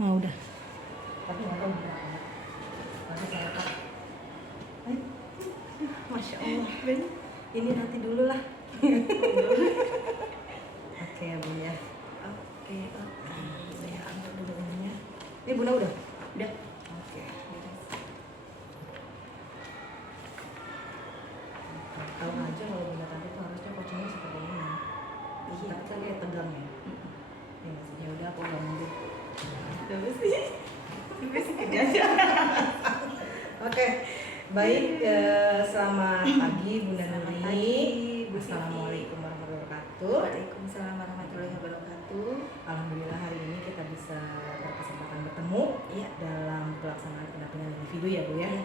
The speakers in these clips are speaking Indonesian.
Oh, udah. Tapi nggak tahu berapa. Nanti saya tak. Masya Allah, Ben. Ini nanti dulu lah. Oke ya Bun ya. Oke. Saya ambil dulu ininya. Ini Bunda udah? Udah. Oke. Tahu aja kalau Bunda tadi tuh harusnya coachingnya seperti ini. Iya. Tapi kan kayak tegang ya. Ya maksudnya udah aku nggak mundur. Terus sih. Terus gini aja. Oke, baik. Selamat pagi Bunda Nuri. Assalamualaikum warahmatullahi wabarakatuh. Waalaikumsalam warahmatullahi wabarakatuh. Alhamdulillah hari ini kita bisa berkesempatan bertemu Iya. dalam pelaksanaan pendampingan individu ya Bu ya. Iya.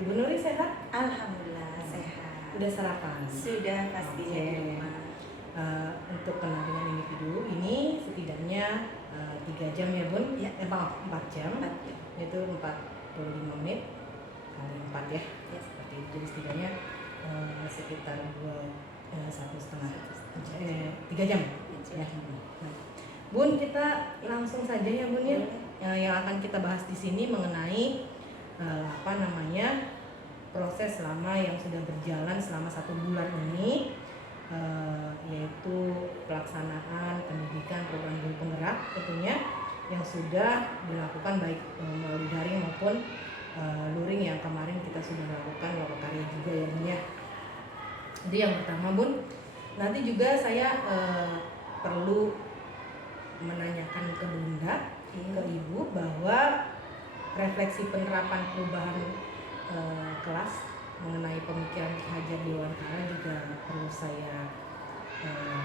Ibu Nuri sehat? Alhamdulillah sehat. Udah sarapan? Sudah pastinya di rumah. Untuk pendampingan individu ini setidaknya 3 jam ya Bun? Iya. 4 jam. 4 jam. Yaitu 45 menit kali 4 ya. Ya. Seperti itu. Jadi setidaknya sekitar 3 jam. Ya. Nah, Bun, kita langsung saja ya Bun ya. Yang akan kita bahas di sini mengenai proses selama yang sudah berjalan selama 1 bulan ini, yaitu pelaksanaan pendidikan program guru penggerak tentunya yang sudah dilakukan baik melalui daring maupun luring yang kemarin kita sudah lakukan lokal karya juga ya Bun ya. Jadi yang pertama Bun, nanti juga saya perlu menanyakan ke Bunda, ke Ibu bahwa refleksi penerapan perubahan kelas mengenai pemikiran Ki Hajar Dewantara juga perlu saya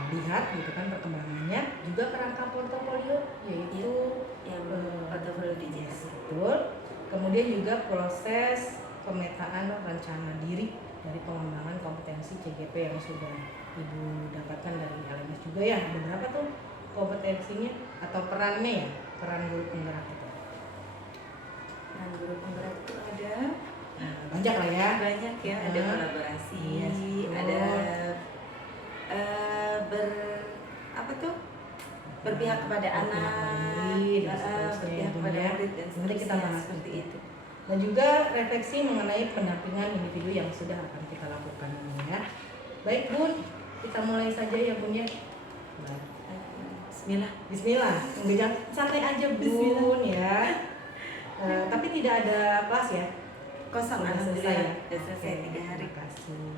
lihat gitu kan perkembangannya, juga kerangka portofolio yaitu Yang portofolio DJS. betul. Kemudian juga proses pemetaan rencana diri dari pengembangan kompetensi CGP yang sudah Ibu dapatkan dari LMS juga ya. Ada berapa tuh kompetensinya atau perannya ya, peran guru penggerak itu? Nah, guru penggerak itu ada Banyak lah ya. banyak ya, ada kolaborasi, Iya, betul. ada berpihak kepada Berpihak anak, pada murid, dan seterusnya berpihak ya, Bun, kepada ya. murid dan Nanti kita seterusnya, bahas seperti itu. itu. Dan juga refleksi mengenai pendampingan individu yang sudah akan kita lakukan ini ya. Baik Bun, kita mulai saja ya Bun ya. Baik. Bismillah. Bismillah, jangan santai aja Bun ya. Tapi tidak ada kelas ya? Kosong, Sudah alhamdulillah. ya? Sudah selesai Oke, 3 hari. Terima kasih.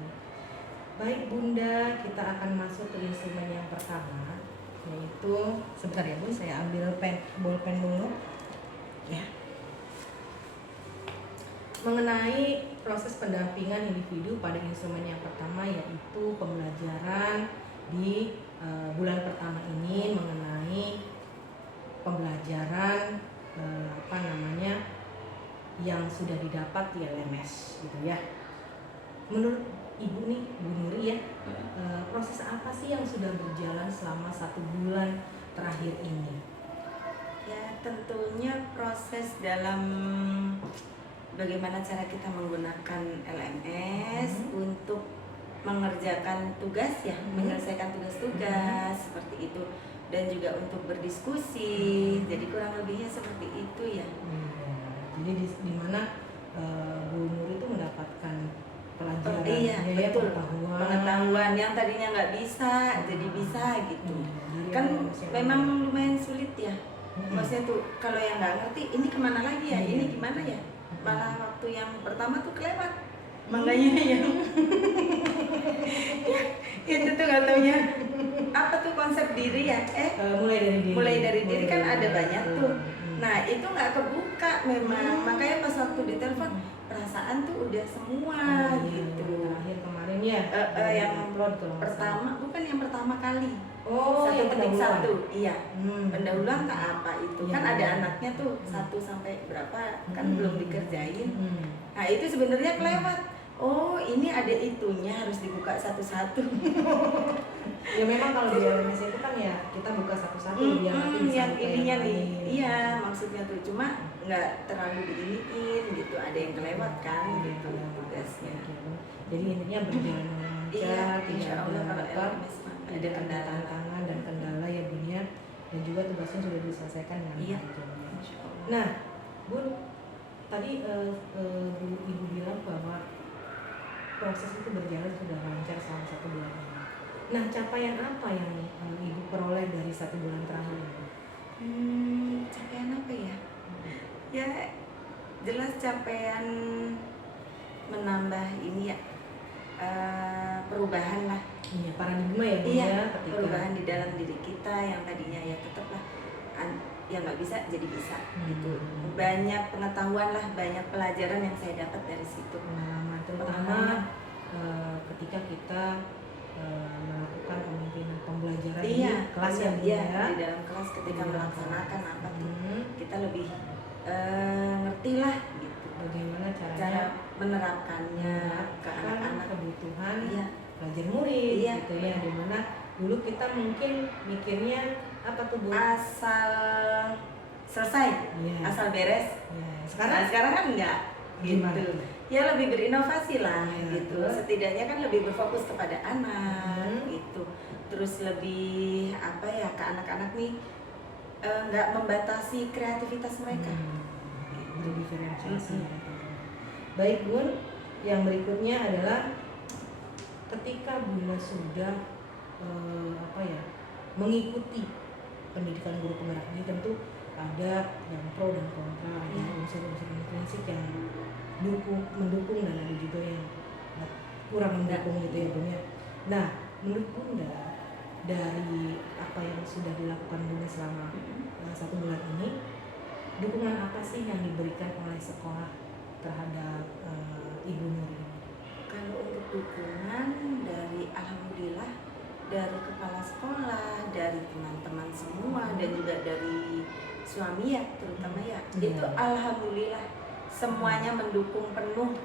Baik Bunda, kita akan masuk ke instrumen yang pertama, yaitu sebentar ya Bun, saya ambil bolpen dulu ya. Mengenai proses pendampingan individu pada instrumen yang pertama, yaitu pembelajaran di bulan pertama ini mengenai pembelajaran yang sudah didapat di LMS gitu ya. Menurut Ibu nih, Bu Nuri ya, proses apa sih yang sudah berjalan selama 1 bulan terakhir ini? Ya, tentunya proses dalam bagaimana cara kita menggunakan LMS untuk mengerjakan tugas ya, menyelesaikan tugas-tugas seperti itu, dan juga untuk berdiskusi. Jadi kurang lebihnya seperti itu ya. Jadi di mana Bu Nuri itu mendapatkan pelajaran, Iya, betul. pengetahuan. Pengetahuan yang tadinya nggak bisa jadi bisa gitu. Jadi Kan LMS yang memang lumayan sulit ya. Maksudnya tuh kalau yang nggak ngerti ini kemana lagi ya, ini gimana ya, malah waktu yang pertama tuh kelewat. Makanya yang ya, itu tuh nggak taunya apa tuh konsep diri ya, mulai dari diri kan ada banyak tuh. Nah itu nggak kebuka memang, makanya pas waktu ditelepon perasaan tuh udah semua gitu. Terakhir kemarin ya, Yang upload kalau nggak pertama bukan yang pertama kali. Oh, yang 1.1, iya. Pendahuluan tak apa itu, Iya, kan ada iya. anaknya tuh 1 sampai berapa kan belum dikerjain. Hmm. Nah itu sebenarnya kelewat. Oh ini ada itunya, harus dibuka satu-satu. Ya memang kalau di LMS itu kan ya kita buka satu-satu biar nanti bisa yang buka ininya yang nih, lain. iya maksudnya tuh cuma nggak terlalu diiniin gitu, ada yang kelewat kan gitu tugasnya. Jadi intinya berjalan lancar, Iya, tidak insya Allah kalau ada LMS mah tidak ada tantangan dan kendala ya Bun ya. dan juga tugasnya sudah diselesaikan dengan Iya. baik ya. Masya Allah. Nah, Bun, tadi Ibu bilang bahwa proses itu berjalan sudah lancar selama 1 bulan ini. Nah, capaian apa yang Ibu peroleh dari 1 bulan terakhir ini? Capaian apa ya? Ya jelas capaian menambah ini ya, perubahan lah. Iya, paradigma ya, Bu, Iya, ya, ketika perubahan di dalam diri kita yang tadinya ya tetaplah yang nggak bisa jadi bisa gitu. Banyak pengetahuan lah, banyak pelajaran yang saya dapat dari situ. pengalaman, terutama ketika kita melakukan pembelajaran di kelas yang iya, di dalam kelas ketika Iya. melaksanakan apa tuh Hmm, kita lebih ngerti lah gitu bagaimana cara caranya menerapkannya ke anak-anak. kebutuhan Iya, pelajar murid Iya. gitu ya, dimana dulu kita mungkin mikirnya apa tuh, Bu? asal selesai, Iya. asal beres. Ya, Sekarang kan enggak Gimana gitu. tuh? Ya lebih berinovasi lah Iya, gitu. terus? Setidaknya kan lebih berfokus kepada anak Hmm. gitu. Terus lebih apa ya, ke anak-anak nih nggak membatasi kreativitas mereka. Berdiferensiasi Mm-mm. ya. Baik, Bun, yang berikutnya adalah ketika Bunda sudah mengikuti pendidikan guru penggerak ini, tentu ada yang pro dan kontra, ada unsur-unsur intrinsik yang mendukung dan ada juga yang kurang mendukung gitu ya, Bun ya. Nah, menurut Bunda dari apa yang sudah dilakukan Bunda selama 1 bulan ini, dukungan apa sih yang diberikan oleh sekolah terhadap Ibu Nur ini? Kalau untuk dukungan dari alhamdulillah dari kepala sekolah, dari teman-teman semua dan juga dari suami ya terutama ya, Iya. itu alhamdulillah semuanya mendukung penuh.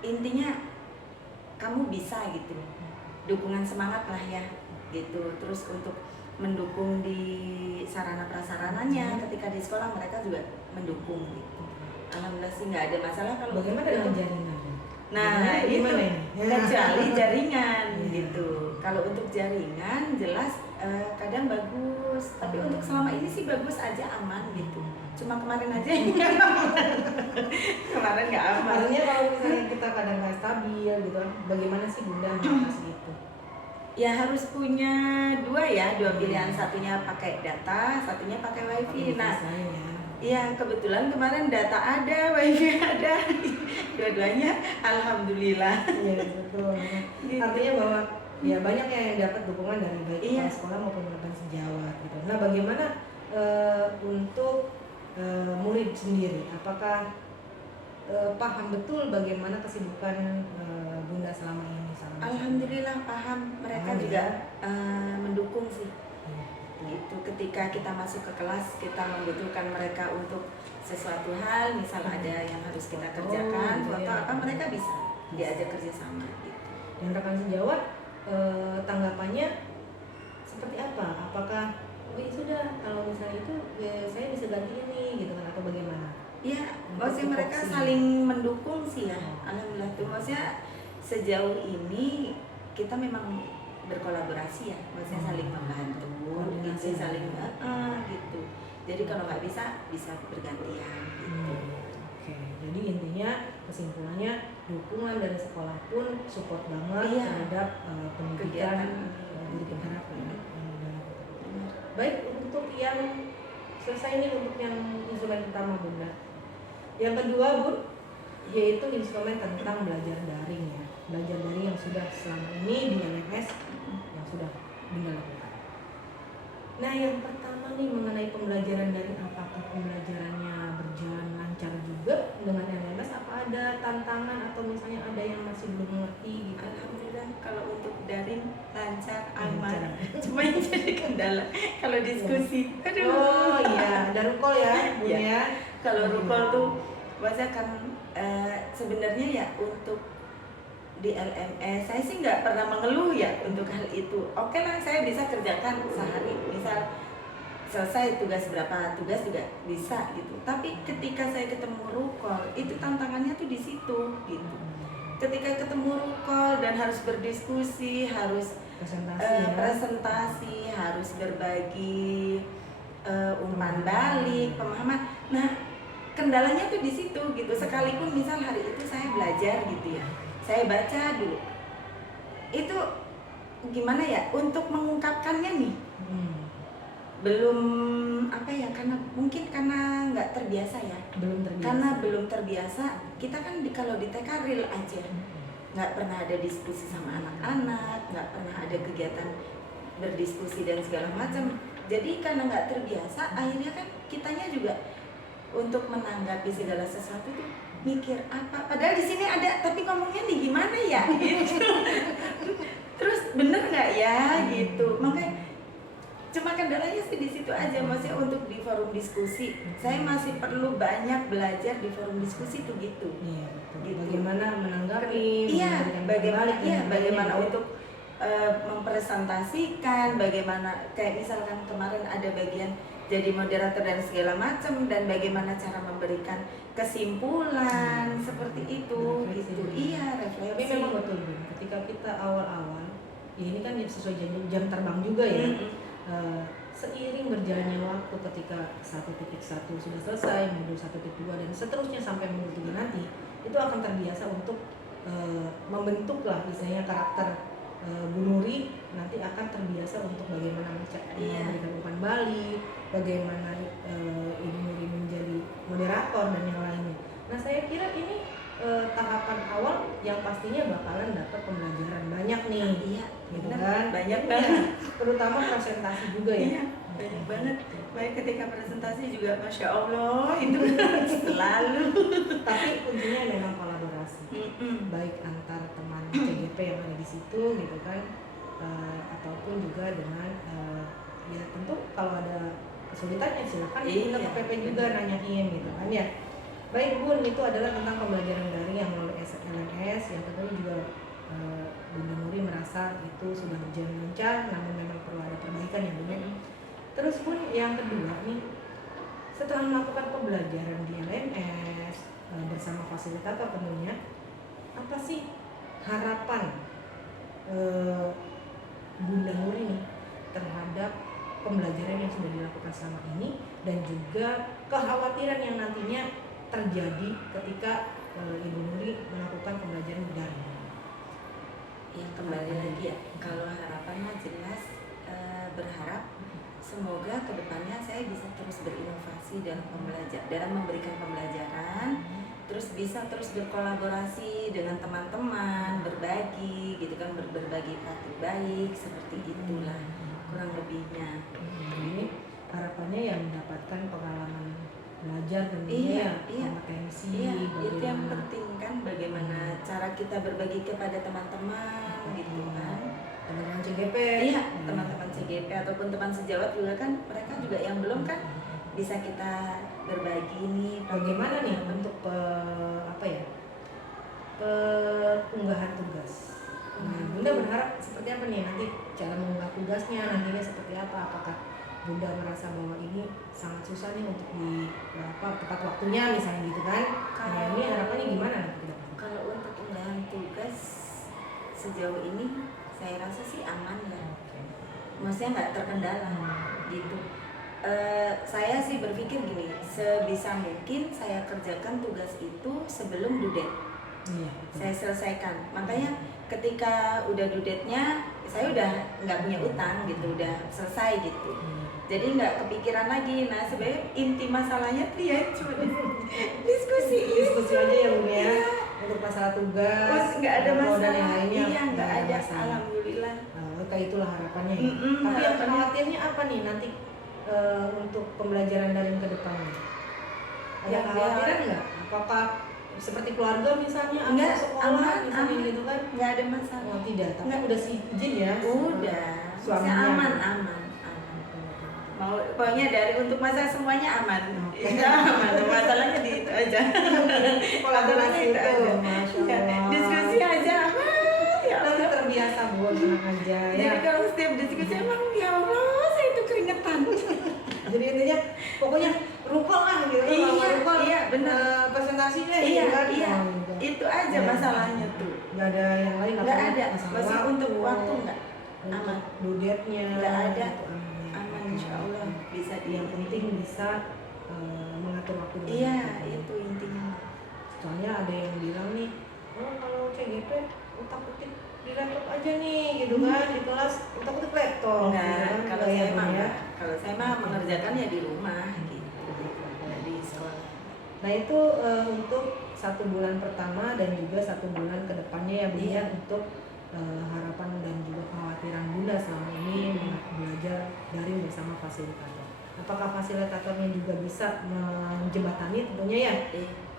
Intinya kamu bisa gitu, dukungan semangat lah ya gitu. Terus untuk mendukung di sarana prasarananya ketika di sekolah mereka juga mendukung gitu. Alhamdulillah sih nggak ada masalah kalau Bagaimana untuk- dengan jaringan? Nah itu Gimana ini? kecuali jaringan Iya. gitu. Kalau untuk jaringan jelas kadang bagus, tapi untuk selama ini sih bagus aja, aman gitu. Cuma kemarin aja yang nggak aman. Kemarin nggak aman. Artinya kalau misalnya kita kadang nggak stabil gitu, bagaimana sih Bunda mengatasi itu? Ya harus punya dua pilihan, satunya pakai data, satunya pakai wifi. Nah iya kebetulan kemarin data ada, wifi ada, dua-duanya alhamdulillah. Iya, betul. Gitu. Artinya bahwa ya banyak yang dapat dukungan dari baik Iya. kepala sekolah maupun rekan sejawat gitu. Nah, bagaimana untuk murid sendiri? Apakah paham betul bagaimana kesibukan Bunda selama ini? Alhamdulillah paham, mereka Paham, juga ya? mendukung sih. Iya. Gitu, ketika kita masuk ke kelas kita membutuhkan mereka untuk sesuatu hal, misal ada yang harus kita kerjakan, gitu foto ya. apa, mereka bisa diajak kerjasama gitu. Dan rekan sejawat tanggapannya seperti apa? Apakah oh ya sudah kalau misalnya itu saya bisa ganti ini gitu kan, atau bagaimana? Iya, Untuk maksudnya mereka tupoksi. saling mendukung sih ya. Alhamdulillah tuh, maksudnya sejauh ini kita memang berkolaborasi ya, maksudnya saling membantu Koordinasi. gitu, saling gitu. Jadi kalau nggak bisa bergantian gitu. Oke, jadi intinya kesimpulannya dukungan dari sekolah pun support banget Iya. terhadap pendidikan Kegiatan. guru penggerak ya. Baik, untuk yang selesai ini untuk yang instrumen pertama Bunda. Yang kedua Bun, yaitu instrumen tentang belajar daring ya. Belajar daring yang sudah selama ini di LMS yang sudah Bunda lakukan. Nah, yang pertama nih mengenai pembelajaran daring, apakah pembelajarannya berjalan lancar juga dengan LMS? Apa ada tantangan atau misalnya ada yang masih belum mengerti gitu? Alhamdulillah kalau untuk daring lancar, Lancar. aman. Cuma yang jadi kendala kalau diskusi. Aduh. Oh iya, ada rukol ya Bun Iya. ya. Kalau rukol tuh bahasa kan sebenarnya ya untuk di LMS saya sih nggak pernah mengeluh ya untuk hal itu. Oke lah, saya bisa kerjakan sehari, misal selesai tugas berapa tugas juga bisa gitu. Tapi ketika saya ketemu rukol itu tantangannya tuh di situ gitu. Ketika ketemu rukol dan harus berdiskusi, harus presentasi, harus berbagi umpan balik, pemahaman. Nah, kendalanya tuh di situ gitu. Sekalipun misal hari itu saya belajar gitu ya, saya baca dulu. Itu gimana ya untuk mengungkapkannya nih? Belum apa ya, karena mungkin karena nggak terbiasa ya. Karena belum terbiasa. Kita kan kalau di TK real aja. Nggak pernah ada diskusi sama anak-anak, nggak pernah ada kegiatan berdiskusi dan segala macam. Jadi karena nggak terbiasa, akhirnya kan kitanya juga untuk menanggapi segala sesuatu tuh mikir apa. Padahal di sini ada, tapi ngomongnya nih gimana ya? Gitu. Terus bener nggak ya? Gitu. Makanya cuma kendalanya sih di situ aja, maksudnya untuk di forum diskusi. Saya masih perlu banyak belajar di forum diskusi tuh gitu. Iya, betul. Gitu. Bagaimana menanggapi? Bagaimana untuk mempresentasikan, bagaimana kayak misalkan kemarin ada bagian jadi moderator dan segala macam, dan bagaimana cara memberikan kesimpulan seperti itu gitu. Iya, refleksi. Tapi memang betul Bu, ketika kita awal-awal, ya ini kan sesuai jam terbang juga ya. Seiring berjalannya waktu, ketika 1.1 sudah selesai, modul 1.2 dan seterusnya sampai modul 3 nanti, itu akan terbiasa untuk membentuk lah misalnya karakter Bu Nuri. Nanti akan terbiasa untuk bagaimana memberikan umpan balik, bagaimana Ibu Nuri menjadi moderator dan yang lainnya. Nah, saya kira ini tahapan awal yang pastinya bakalan dapat pembelajaran banyak nih. Iya, gitu benar, kan? banyak banget. Terutama presentasi juga ya. Iya, banyak banget. Baik ketika presentasi juga, masya Allah itu selalu. Tapi kuncinya memang kolaborasi, baik antar teman CGP yang ada di situ gitu kan, ataupun juga dengan ya tentu kalau ada kesulitan ya silakan kita ke PP juga nanyain gitu kan ya. Baik Bun, itu adalah tentang pembelajaran daring yang melalui LMS yang tentunya juga Bunda Nuri merasa itu sudah berjalan lancar, namun memang perlu ada perbaikan ya Bun. Terus Bun, yang kedua nih, setelah melakukan pembelajaran di LMS bersama fasilitator tentunya, apa sih harapan Bunda Nuri nih terhadap pembelajaran yang sudah dilakukan selama ini, dan juga kekhawatiran yang nantinya terjadi ketika Ibu Nuri melakukan pembelajaran daring? Ya, kembali lagi ya, kalau harapannya jelas berharap semoga kedepannya saya bisa terus berinovasi dalam dalam memberikan pembelajaran, terus bisa terus berkolaborasi dengan teman-teman, berbagi gitu kan, berbagi praktik baik, seperti itulah kurang lebihnya. Jadi harapannya yang mendapatkan pengalaman belajar tentunya kompetensi, itu yang penting kan, bagaimana cara kita berbagi kepada teman-teman gitu kan, teman-teman CGP, teman-teman CGP ataupun teman sejawat juga kan, mereka juga yang belum kan bisa kita berbagi nih bagaimana nih untuk pengunggahan tugas. Bunda berharap seperti apa nih nanti cara mengunggah tugasnya, nantinya seperti apa? Apakah Bunda merasa bahwa ini sangat susah nih untuk tepat waktunya misalnya gitu kan? Nah, ini harapannya gimana nanti? Kalau untuk unggahan tugas sejauh ini saya rasa sih aman ya, maksudnya nggak terkendala gitu. Saya sih berpikir gini, sebisa mungkin saya kerjakan tugas itu sebelum due date. Saya selesaikan. Makanya ketika udah due date-nya, saya udah nggak punya utang gitu, udah selesai gitu. Jadi nggak kepikiran lagi. Nah, sebenarnya inti masalahnya tuh ya cuma diskusi aja ya Bunda ya. Untuk masalah tugas, nggak ada masalah. Yang lainnya, iya, nggak ada. Alhamdulillah. Kayak itulah harapannya ya. Tapi yang khawatirnya apa nih nanti untuk pembelajaran daring ke depannya? Ada kekhawatiran nggak? Apakah seperti keluarga misalnya, enggak, sekolah misalnya gitu kan? Nggak ada masalah. Oh tidak, tapi udah izin ya? Udah. Suaminya aman. Mau pokoknya dari untuk masalah semuanya aman. Aman. Masalahnya di itu aja. Masalahnya itu aja. Diskusi aja aman. Ya Allah, terbiasa buat tenang aja ya. Jadi kalau setiap diskusi emang ya Allah saya itu keringetan. Jadi intinya pokoknya rukol lah gitu. Iya benar. Presentasinya itu aja masalahnya tuh. Nggak ada yang lain. Nggak ada. Masih untuk waktu nggak. untuk Aman. dudetnya Nggak ada. itu Aman Oke. insya Allah bisa Yang penting bisa mengatur waktu dengan Iya, baik. itu intinya. Soalnya ada yang bilang nih, oh kalau CGP utak-utik di laptop aja nih gitu kan, di kelas utak-utik laptop gitu Enggak, kan. kalau Enggak ya, saya Bun, mah ya. enggak. Kalau saya mah mengerjakan ya di rumah gitu. Nggak di sekolah. Nah itu untuk 1 bulan pertama dan juga 1 bulan kedepannya ya Bun ya, Iya. untuk harapan dan juga kekhawatiran Bunda selama ini belajar daring bersama fasilitator. Apakah fasilitatornya juga bisa menjembatani tentunya ya,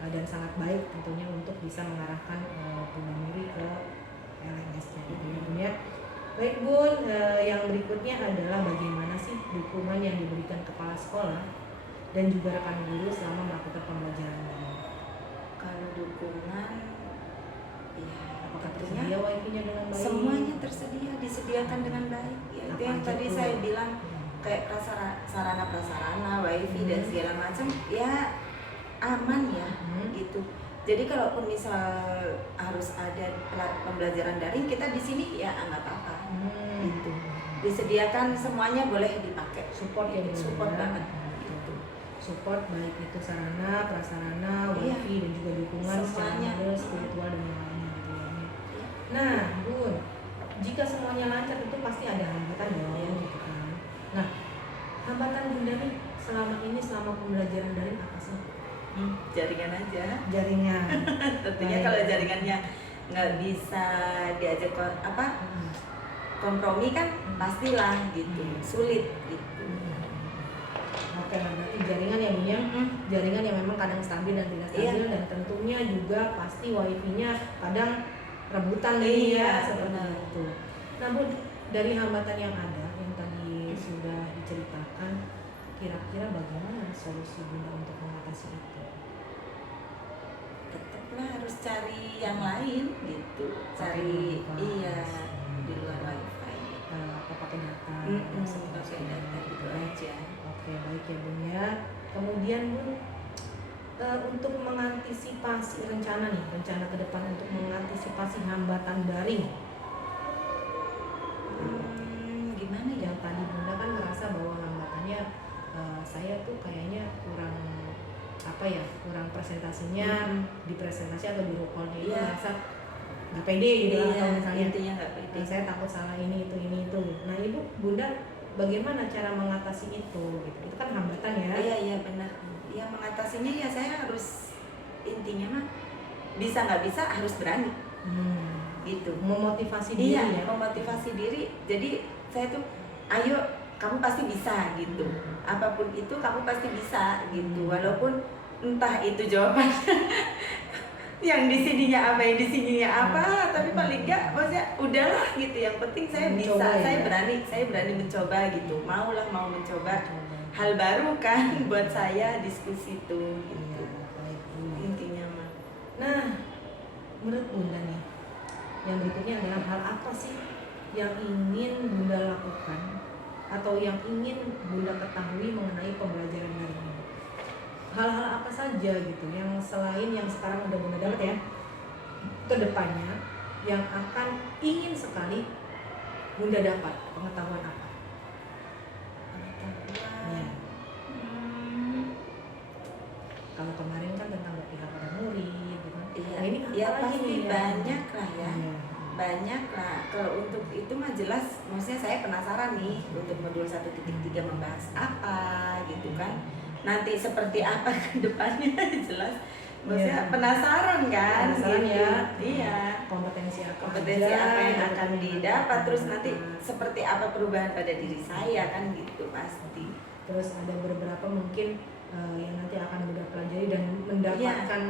dan sangat baik tentunya untuk bisa mengarahkan Bunda Nuri ke LMS-nya gitu ya Bun ya. Baik Bun, yang berikutnya adalah bagaimana sih dukungan yang diberikan kepala sekolah dan juga rekan guru selama melakukan pembelajaran daring. Kalau dukungan, ya Apakah tentunya tersedia wifi-nya dengan baik? semuanya tersedia, disediakan dengan baik. Ya itu Apa yang aja tadi tuh? saya bilang, kayak sarana prasarana, wifi dan segala macam, ya aman ya gitu. Jadi kalaupun misal harus ada pembelajaran daring, kita di sini ya nggak apa-apa. Gitu. Disediakan semuanya, boleh dipakai. Support ya Bun, Support ya. banget. Gitu. Support baik itu sarana, prasarana, Iya. wifi dan juga dukungan secara Semuanya. moral, spiritual dan yang lainnya gitu ya. Nah Bun, jika semuanya lancar itu pasti ada hambatan dong Iya. gitu kan. Nah hambatan Bunda nih selama pembelajaran daring apa sih? Jaringan aja. Jaringan. Tentunya Baik. kalau jaringannya nggak bisa diajak kompromi kan pastilah gitu, sulit gitu. Oke, nah berarti jaringan ya Bun ya. Jaringan yang memang kadang stabil dan tidak stabil, dan tentunya juga pasti wifi-nya kadang rebutan nih ya, seperti benar. itu. Nah Bun, dari hambatan yang ada yang tadi sudah diceritakan, kira-kira bagaimana solusi Bunda untuk mengatasi itu? Tetaplah harus cari yang lain gitu, cari di luar wifi. Apa pakai data? Pakai data gitu aja. Oke, baik ya Bun ya. Kemudian Bun, untuk mengantisipasi rencana ke depan untuk mengantisipasi hambatan daring. Gimana ya? Yang tadi Bunda kan merasa bahwa hambatannya saya tuh kayaknya kurang presentasinya di presentasi atau di roll itu merasa nggak pede gitu atau misalnya intinya nggak pede. saya takut salah ini itu. Nah Ibu Bunda bagaimana cara mengatasi itu gitu? Itu kan hambatan ya. Iya benar. Ya mengatasinya ya saya harus, intinya mah bisa nggak bisa harus berani. Gitu. Memotivasi diri ya. Memotivasi diri. Jadi saya tuh, ayo kamu pasti bisa gitu. Apapun itu kamu pasti bisa gitu. Walaupun entah itu jawabannya yang di sininya apa, yang di sininya apa, tapi paling enggak maksudnya udahlah gitu. Yang penting saya bisa, ya? saya berani mencoba gitu. Mau mencoba hal baru kan buat saya, diskusi itu gitu. Intinya mah. Nah, menurut Bunda nih, yang berikutnya adalah hal apa sih yang ingin Bunda lakukan atau yang ingin Bunda ketahui mengenai pembelajaran daring ini? Hal-hal apa saja gitu yang selain yang sekarang udah Bunda dapat ya, ke depannya yang akan ingin sekali Bunda dapat pengetahuan apa? Ya. Kalau kemarin kan tentang berpihak pada murid gitu kan. Iya, Nah, ini ya apa lagi pasti nih? banyak lah ya. Iya. Banyak lah. Kalau untuk itu mah jelas, maksudnya saya penasaran nih untuk modul 1.3 membahas apa gitu kan. Nanti seperti apa ke depannya jelas. Maksudnya penasaran kan Penasaran gitu. ya. Iya. Kompetensi apa Yang akan didapat, terus nanti seperti apa perubahan pada diri saya kan gitu pasti. Terus ada beberapa mungkin yang nanti akan Bunda pelajari dan mendapatkan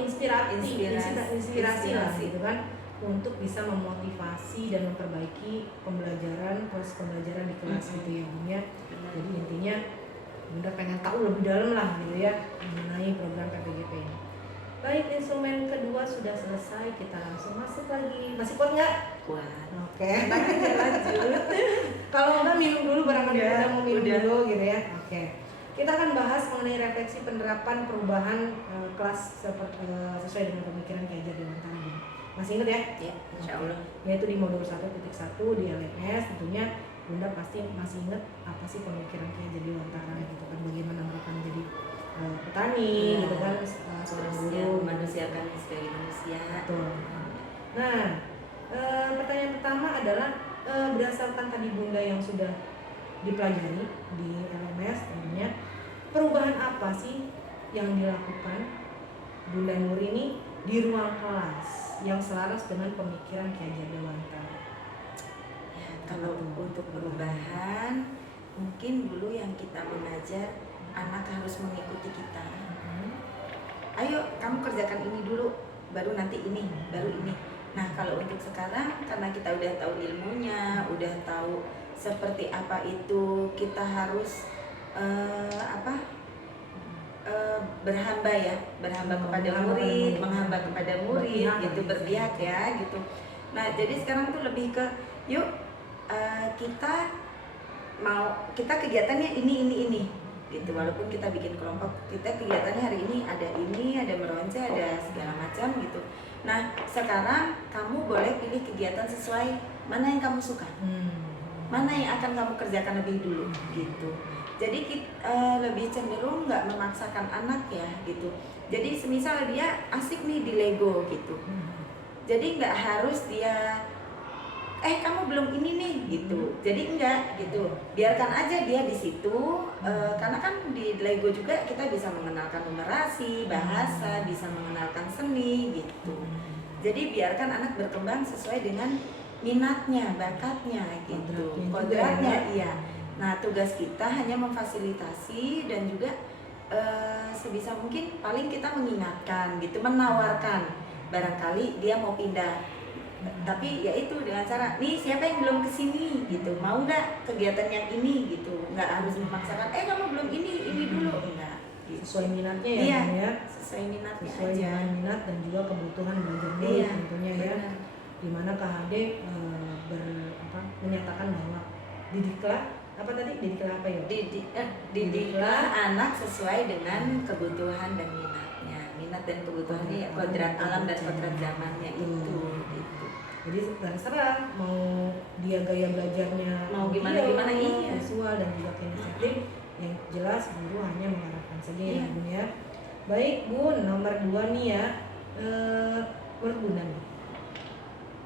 inspirasi lah gitu kan, untuk bisa memotivasi dan memperbaiki proses pembelajaran di kelas gitu ya Bunda. Jadi intinya Bunda pengen tahu lebih dalam lah gitu ya mengenai program PPGP ini. Baik, instrumen kedua sudah selesai, kita langsung masuk lagi. Masih kuat nggak? Kuat. Oke. Lanjut. Kalau nggak minum dulu, barangkali udah mau minum dulu gitu ya. Oke. Kita akan bahas mengenai refleksi penerapan perubahan kelas sesuai dengan pemikiran Ki Hajar Dewantara. Masih ingat ya? Ya, insya Allah. Yaitu di modul 1.1 di LMS tentunya Bunda pasti masih ingat apa sih pemikiran Ki Hajar Dewantara gitu kan, bagaimana mereka menjadi petani Iya. gitu kan, seorang guru. Manusiakan sebagai manusia. Betul. Nah, pertanyaan pertama adalah berdasarkan tadi Bunda yang sudah dipelajari di LMS tentunya, perubahan apa sih yang dilakukan Bunda Nur ini di ruang kelas yang selaras dengan pemikiran Ki Hajar Dewantara? Ya, kalau untuk perubahan, mungkin dulu yang kita mengajar anak harus mengikuti kita. Ayo kamu kerjakan ini dulu, baru nanti ini, baru ini. Nah kalau untuk sekarang, karena kita udah tahu ilmunya, udah tahu seperti apa itu, kita harus berhamba ya, berhamba kepada murid, menghamba kepada murid, gitu, berpihak ya, gitu. Nah jadi sekarang tuh lebih ke, yuk kita kegiatannya ini, gitu. Walaupun kita bikin kelompok, kita kegiatannya hari ini, ada meronce, ada segala macam gitu. Nah sekarang kamu boleh pilih kegiatan sesuai mana yang kamu suka, mana yang akan kamu kerjakan lebih dulu, gitu. Jadi kita lebih cenderung nggak memaksakan anak ya, gitu. Jadi semisal dia asik nih di Lego gitu, jadi nggak harus dia kamu belum ini nih gitu. Jadi enggak gitu, biarkan aja dia di situ, karena kan di Lego juga kita bisa mengenalkan numerasi, bahasa, bisa mengenalkan seni gitu. Jadi biarkan anak berkembang sesuai dengan minatnya, bakatnya gitu, kodratnya, iya. Nah tugas kita hanya memfasilitasi dan juga sebisa mungkin paling kita mengingatkan gitu, menawarkan, barangkali dia mau pindah. Tapi ya itu dengan cara, nih siapa yang belum kesini gitu, mau nggak kegiatan yang ini gitu, nggak harus memaksakan, kamu belum ini dulu, enggak. Gitu. Sesuai minatnya ya, iya, ya. Sesuai minatnya sesuai aja. dengan minat dan juga kebutuhan belajar murid, Iya, tentunya ya. benar. Dimana KHD menyatakan bahwa didiklah Didiklah anak sesuai dengan kebutuhan dan minatnya. Minat dan kebutuhannya ya, kodrat alam dan kodrat zamannya itu. Gitu. Jadi terserah mau dia gaya belajarnya mau gimana iya, visual dan juga kinestetik, yang jelas guru hanya mengarahkan saja ya Iya. Bun ya. Baik Bun, nomor 2 nih ya, menurut Bunda nih,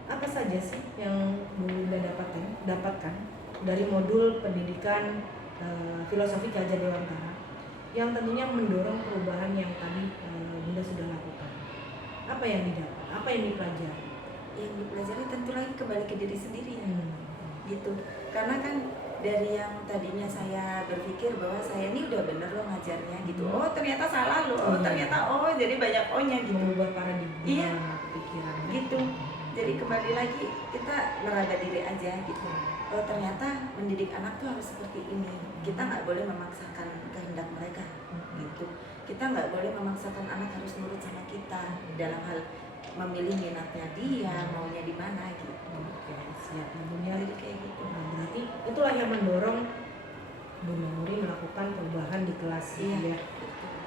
apa saja sih yang Bunda dapatkan dari modul pendidikan filosofi Ki Hajar Dewantara yang tentunya mendorong perubahan yang tadi Bunda sudah lakukan? Apa yang didapat? Apa yang dipelajari? Yang dipelajari tentu lagi kembali ke diri sendiri ya, gitu. Karena kan dari yang tadinya saya berpikir bahwa saya ini udah bener loh ngajarnya gitu, oh ternyata salah loh, oh ternyata jadi banyak ohnya gitu. Mengubah paradigma, iya, pikiran gitu. Jadi kembali lagi kita meraba diri aja gitu. Oh ternyata mendidik anak tuh harus seperti ini. Kita nggak boleh memaksakan kehendak mereka gitu. Kita nggak boleh memaksakan anak harus nurut sama kita dalam hal memilih minatnya dia, maunya di mana gitu. Oke, siap Bunda. Jadi kayak gitu. Nah, berarti itulah yang mendorong Bunda Nuri melakukan perubahan di kelas ya.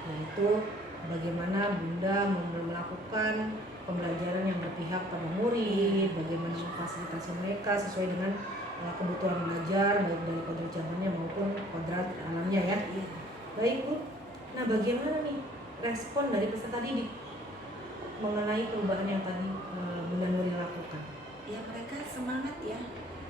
Yaitu bagaimana Bunda melakukan pembelajaran yang berpihak pada murid, bagaimana memfasilitasi mereka sesuai dengan kebutuhan belajar baik dari kodrat zamannya maupun kodrat alamnya ya. Baik Bu, nah bagaimana nih respon dari peserta didik mengenai perubahan yang tadi Bunda Nuri lakukan? Ya mereka semangat ya,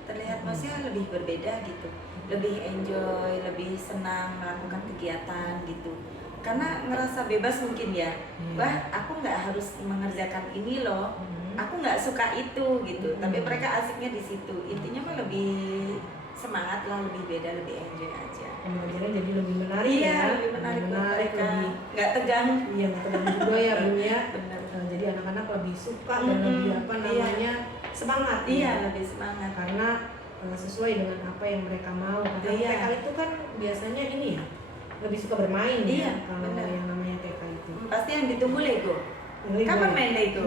terlihat maksudnya lebih berbeda gitu, lebih enjoy, lebih senang melakukan kegiatan gitu. Karena ngerasa bebas mungkin ya, wah aku nggak harus mengerjakan ini loh, aku nggak suka itu gitu, tapi mereka asiknya di situ. Intinya mah lebih semangat lah, lebih beda, lebih enjoy aja. Pembelajaran jadi lebih menarik iya, ya, lebih menarik mereka, nggak tegang. Iya, nggak tegang juga ya Bu ya. Benar. Jadi anak-anak lebih suka dan lebih semangat. Iya, lebih semangat karena sesuai dengan apa yang mereka mau. Karena TK itu kan biasanya ini ya, lebih suka bermain ya kalau yang namanya TK itu. Pasti yang ditunggu Lego. Kapan main Lego?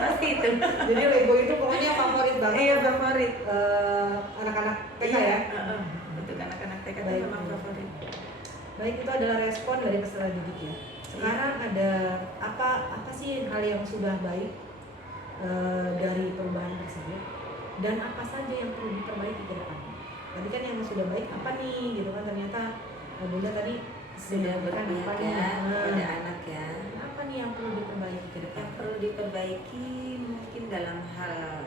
Pasti itu. Jadi Lego itu pokoknya favorit banget. Iya, favorit anak-anak TK ya. Untuk anak-anak TK itu memang favorit. Baik, itu adalah respon dari peserta didik ya. Sekarang ada apa sih hal yang sudah baik dari perubahan tersebut dan apa saja yang perlu diperbaiki ke depan. Tadi kan yang sudah baik apa nih gitu kan, ternyata Bunda tadi sudah memberikan apa berpihak nih, ya kepada anak ya. apa nih yang perlu diperbaiki ke depan? Yang perlu diperbaiki mungkin dalam hal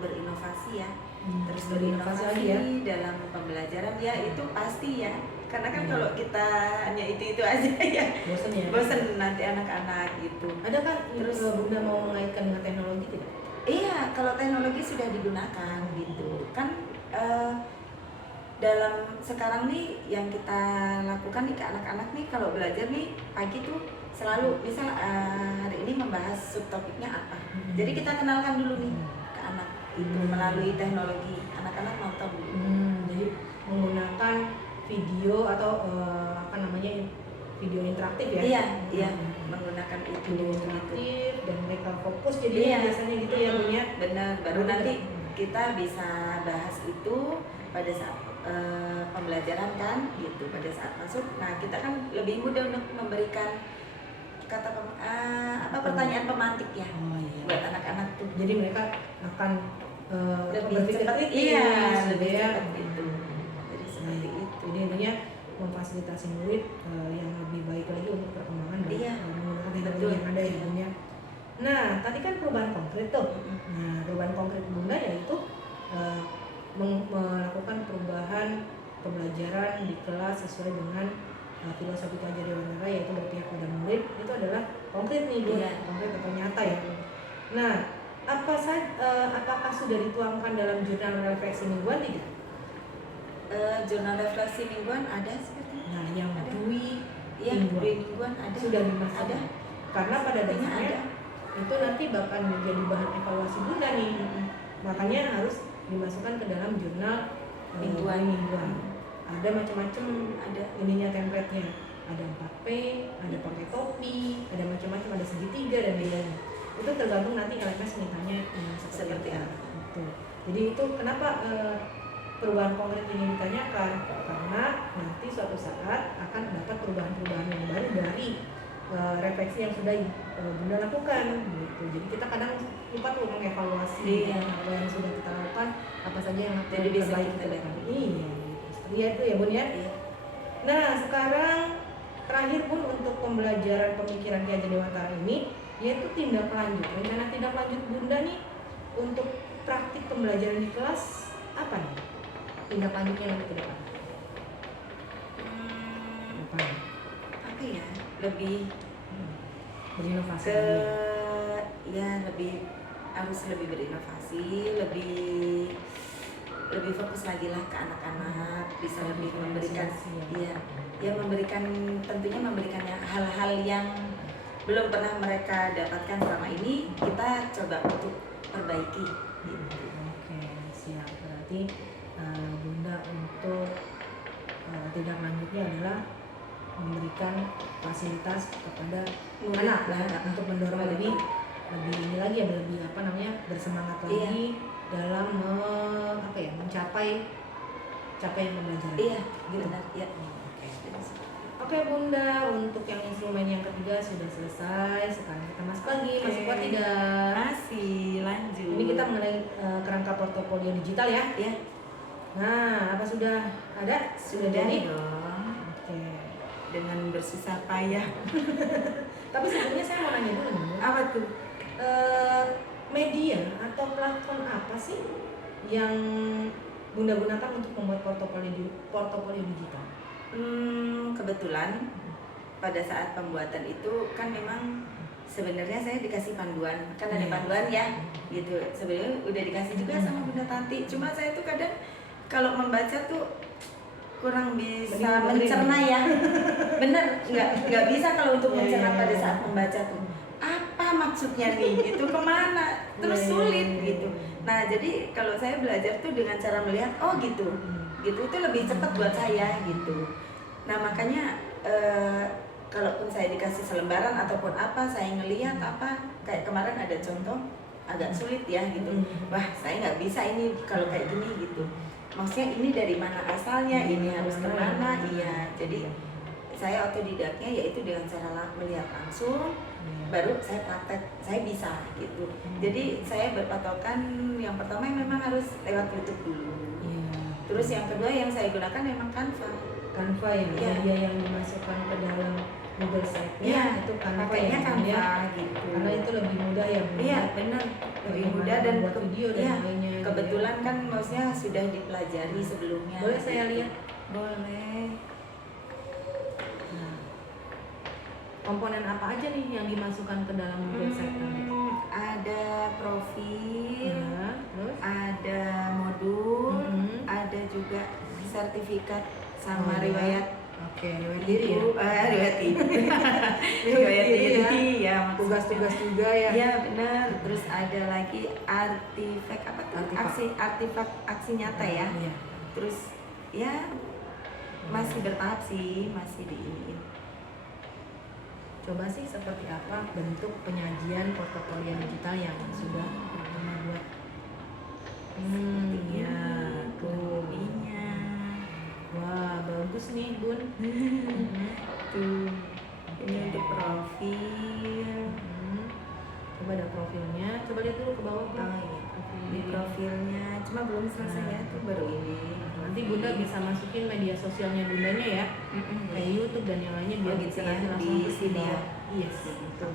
berinovasi ya. Terus berinovasi lagi ya. dalam pembelajaran ya, itu pasti ya. Karena kan kalau kita hanya itu aja ya Bosen ya. bosen nanti anak-anak gitu. Ada kan Terus Bunda mau mengaitkan dengan teknologi tidak? Iya, kalau teknologi sudah digunakan gitu kan. Dalam sekarang nih yang kita lakukan nih ke anak-anak nih, kalau belajar nih pagi tuh selalu misal hari ini membahas subtopiknya apa. Jadi kita kenalkan dulu nih ke anak itu melalui teknologi. Anak-anak nonton dulu. Jadi menggunakan video atau apa namanya, video interaktif ya? Iya, menggunakan itu Video gitu. interaktif dan mereka fokus jadi biasanya gitu ya punya. Benar, baru nanti kita bisa bahas itu pada saat pembelajaran kan gitu, pada saat masuk. Nah, kita kan lebih mudah untuk memberikan kata pertanyaan pemantik ya. Oh iya. Buat anak-anak tuh. Jadi mereka akan Lebih cepat kritis, lebih gitu ya. cepat itu. Jadi seperti itu. Jadi intinya memfasilitasi murid yang lebih baik lagi untuk perkembangan dan Iya. menggunakan teknologi Betul. yang ada ya Bunda. Nah, tadi kan perubahan konkret tuh. Nah, perubahan konkret Bunda yaitu melakukan perubahan pembelajaran di kelas sesuai dengan filosofi Kajar Dewantara, yaitu berpihak pada murid. Itu adalah konkret nih, Iya. konkret atau nyata ya. Nah, apakah sudah dituangkan dalam jurnal refleksi mingguan tidak? Jurnal refleksi mingguan ada seperti. Nah, yang Dwi mingguan ada. sudah dimasukkan. Ada. Karena pada Sepertinya dasarnya itu nanti bakal menjadi bahan evaluasi Bunda nih. Makanya harus dimasukkan ke dalam jurnal Mingguan. Ada macam-macam, ada ininya, template-nya. Ada 4P, ada pakai topi, ada macam-macam, ada segitiga dan lain-lain. Itu tergantung nanti LMS mintanya seperti apa. Gitu. Jadi itu kenapa perubahan konkret ini ditanyakan, karena nanti suatu saat akan dapat perubahan-perubahan yang baru dari refleksi yang sudah Bunda lakukan gitu. Jadi kita kadang lupa tuh mengevaluasi apa yang sudah kita lakukan, apa saja yang jadi bisa terbaik kita ke depan. Iya, seperti itu ya Bun ya. Iya. Nah, sekarang terakhir Bun untuk pembelajaran pemikiran Ki Hajar Dewantara ini, yaitu tindak lanjut. Rencana tindak lanjut Bunda nih untuk praktik pembelajaran di kelas apa nih? Tindak lanjutnya nanti ke depan. Apa ya? Lebih berinovasi lebih harus lebih berinovasi, lebih fokus lagi lah ke anak-anak, bisa lebih memberikan memberikan, tentunya memberikan hal-hal yang belum pernah mereka dapatkan selama ini, kita coba untuk perbaiki gitu. Oke, siap. Berarti Bunda untuk tindak lanjutnya adalah memberikan fasilitas kepada anak ya, untuk mendorong lebih ini lagi, lebih bersemangat lagi dalam mencapai capaian pembelajaran. Iya, gitu. benar, ya. Oke Bunda, untuk yang instrumen yang ketiga sudah selesai. Sekarang kita masuk lagi, masuk buat tidak? Masih lanjut. Ini kita mengenai kerangka portofolio digital ya. Ya. Nah, apa sudah ada? Sudah jadi? dong. Oke. Dengan bersusah payah. Tapi sebelumnya saya mau nanya dulu nih. Apa tuh? Media atau platform apa sih yang Bunda gunakan untuk membuat portofolio digital? Kebetulan pada saat pembuatan itu kan memang sebenarnya saya dikasih panduan, kan ada panduan ya, gitu. Sebenarnya udah dikasih juga sama Bunda Tanti. Cuma saya tuh kadang kalau membaca tuh kurang bisa mencerna ya. Bener, nggak bisa kalau untuk mencerna pada saat membaca tuh. Apa maksudnya nih? Gitu kemana? Terus sulit gitu. Nah jadi kalau saya belajar tuh dengan cara melihat, oh gitu itu lebih cepat buat saya gitu. Nah makanya kalaupun saya dikasih selembaran ataupun apa, saya ngelihat apa, kayak kemarin ada contoh agak sulit ya gitu. Wah saya nggak bisa ini kalau kayak gini gitu. Maksudnya ini dari mana asalnya, ini harus kemana, iya. Jadi saya otodidaknya yaitu dengan cara melihat langsung, baru saya praktek, saya bisa gitu. Jadi saya berpatokan yang pertama memang harus lewat YouTube dulu. Terus yang kedua yang saya gunakan memang Canva. Canva ya, media yang dimasukkan ke dalam Google Site-nya itu Canva pakainya Canva gitu. Karena itu lebih mudah ya, Bu. Iya benar, lebih mudah dan buat video dan lainnya. Kebetulan kan maksudnya sudah dipelajari sebelumnya. Boleh saya lihat? Boleh. Nah, komponen apa aja nih yang dimasukkan ke dalam Google Site nanti? Ada profil, terus ada modul, ada juga sertifikat sama riwayat. Oke, riwayat diri ya. Riwayat diri. Riwayat diri ya. Tugas-tugas juga ya. Iya benar. Terus ada lagi artifak apa tuh? Artifak aksi nyata ya. Iya. Terus ya masih bertahap sih, masih diinin. Coba sih seperti apa bentuk penyajian portofolio digital yang sudah Bunda buat. Ya, tuh. Wah, bagus nih, Bun. Tuh. Ini untuk profil. Coba ada profilnya. Coba lihat dulu ke bawah, Bun. Oh iya. Di profilnya, cuma belum selesai ya, tuh baru ini. Nanti Bunda bisa masukin media sosialnya Bundanya ya, kayak YouTube dan yang lainnya biar bisa nanti langsung di sini ya. Yes, gitu.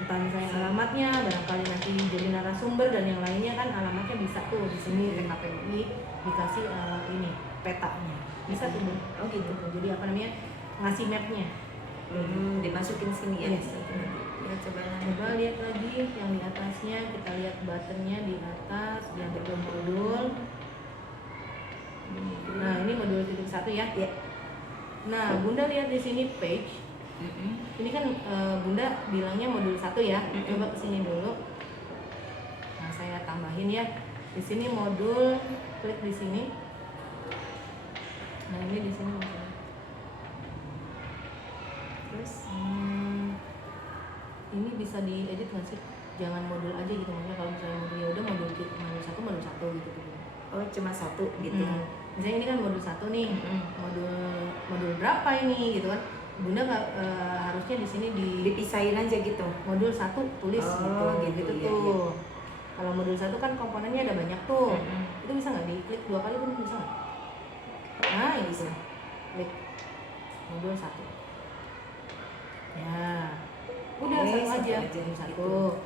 Entah misalnya alamatnya, barangkali nanti jadi narasumber dan yang lainnya kan alamatnya bisa tuh di sini TKPUI dikasih ini petanya. Bisa tuh, Bun. Oh gitu. Jadi apa namanya? Ngasih mapnya. Dimasukin sini ya. Yes. Ya Coba lihat lagi yang di atasnya, kita lihat buttonnya di atas yang modul. Nah, ini modul titik 1 ya. Nah, Bunda lihat di sini page. Ini kan Bunda bilangnya modul 1 ya. Coba ke sini dulu. Nah, saya tambahin ya. Di sini modul, klik di sini. Nah, ini di sini maksudnya. Terus ini bisa diedit nggak sih? Jangan modul aja gitu, maksudnya kalau misalnya modul ya udah modul 1 gitu. Oh, cuma 1 gitu. Misalnya ini kan modul 1 nih, modul berapa ini gitu kan? Bunda nggak harusnya di sini dipisahin aja gitu. Modul 1 tulis gitu iya, tuh. Iya. Kalau modul 1 kan komponennya ada banyak tuh. Itu bisa nggak diklik 2 kali pun bisa nggak? Nah, ini bisa. Klik modul 1. Ya. Udah satu aja. Modul 1.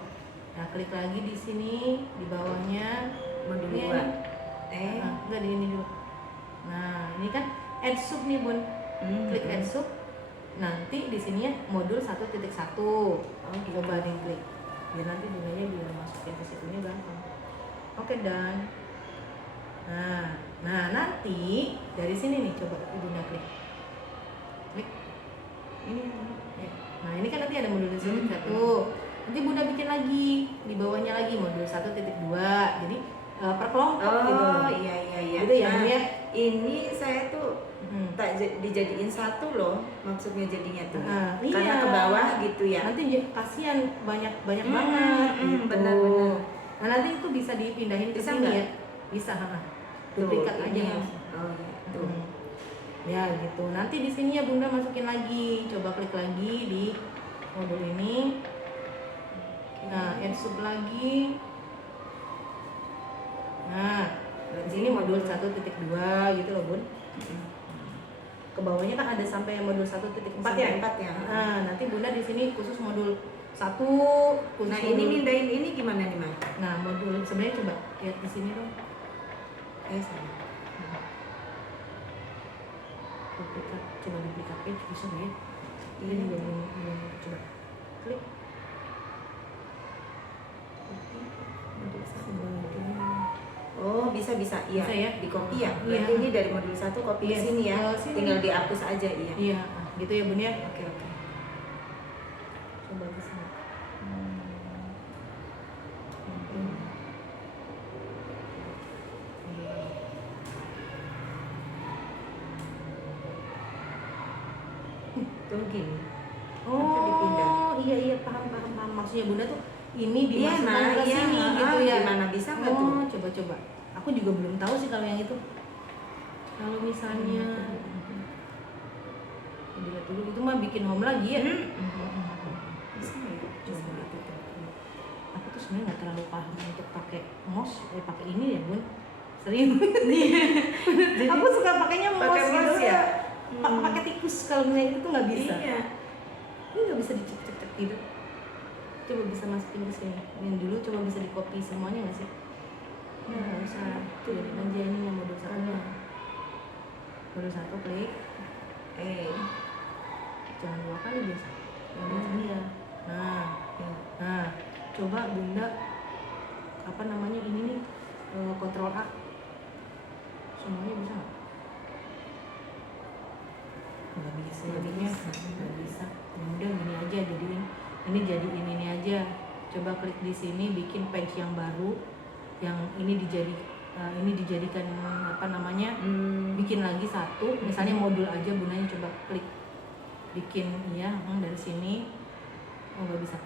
Nah, klik lagi di sini di bawahnya modul 2. Enggak di ini dulu. Nah, ini kan add sub nih, Bun. Klik add sub. Nanti di sininya modul 1.1. Coba diklik. Biar nanti bunganya biar masukin ke situnya gampang. Oke, dan nah nanti dari sini nih coba Bunda klik. Ini ya. Nah, ini kan nanti ada modul 1.1. Nanti Bunda bikin lagi di bawahnya lagi modul 1.2. Jadi per kelompok gitu. Iya. Gitu ya, Bun ya. Ini saya tuh tak dijadiin satu loh, maksudnya jadinya tuh. Karena iya. ke bawah gitu ya. Nanti kasihan banyak banget gitu. Benar. Nah, nanti itu bisa dipindahin ke sini ya. Bisa, duplikat aja. Ya. Oh, gitu. Ya gitu. Nanti di sini ya Bunda masukin lagi. Coba klik lagi di modul ini. Nah, add sub lagi. Nah, di sini modul 1.2 gitu loh, Bun. Ke bawahnya kan ada sampai modul 1.4 ya? 4 ya. Nah, nanti Bunda di sini khusus modul 1. Nah, ini mindahin ini gimana nih, Mas? Nah, modul sebenarnya coba lihat di sini dong. Sama. Duplikat, coba duplikat page bisa nggak ya? Ini belum coba klik. Oh, bisa iya. Bisa ya? Di copy ya. Iya. Berarti ini dari modul 1 copy ke sini ya. Sini. Tinggal dihapus aja iya. Iya, gitu ya, Bun ya. Oke. Coba ke sini. Tuh gini. Oh, iya paham. Maksudnya Bunda tuh ini dimasukkan ke sini gitu ya. Gimana bisa nggak tuh? Coba. Aku juga belum tahu sih kalau yang itu. Kalau misalnya dilihat dulu. Itu mah bikin home lagi ya. Bisa ya? Coba itu tuh. Aku tuh sebenarnya nggak terlalu paham untuk pakai mouse, pakai ini ya bun. Sering. Aku suka pakainya mouse Pakai mouse gitu ya? Pakai tikus kalau misalnya itu tuh nggak bisa. Iya. Ini nggak bisa dicek-cek gitu. Coba bisa masukin ke sini. Yang dulu coba bisa di copy semuanya nggak sih? Ya nggak usah. Jadi aja ini yang modul satunya. Modul 1 klik. Jangan 2 kali biasa. Yang ini dia. Nah, coba Bunda apa namanya ini nih kontrol A. Semuanya bisa nggak? Nggak bisa. Nggak bisa. Ya udah gini aja jadiin. Ini jadiin ini aja. Coba klik di sini bikin page yang baru. Yang ini dijadikan apa namanya? Bikin lagi satu. Misalnya modul aja Bundanya coba klik. Bikin ya dari sini. Oh nggak bisa.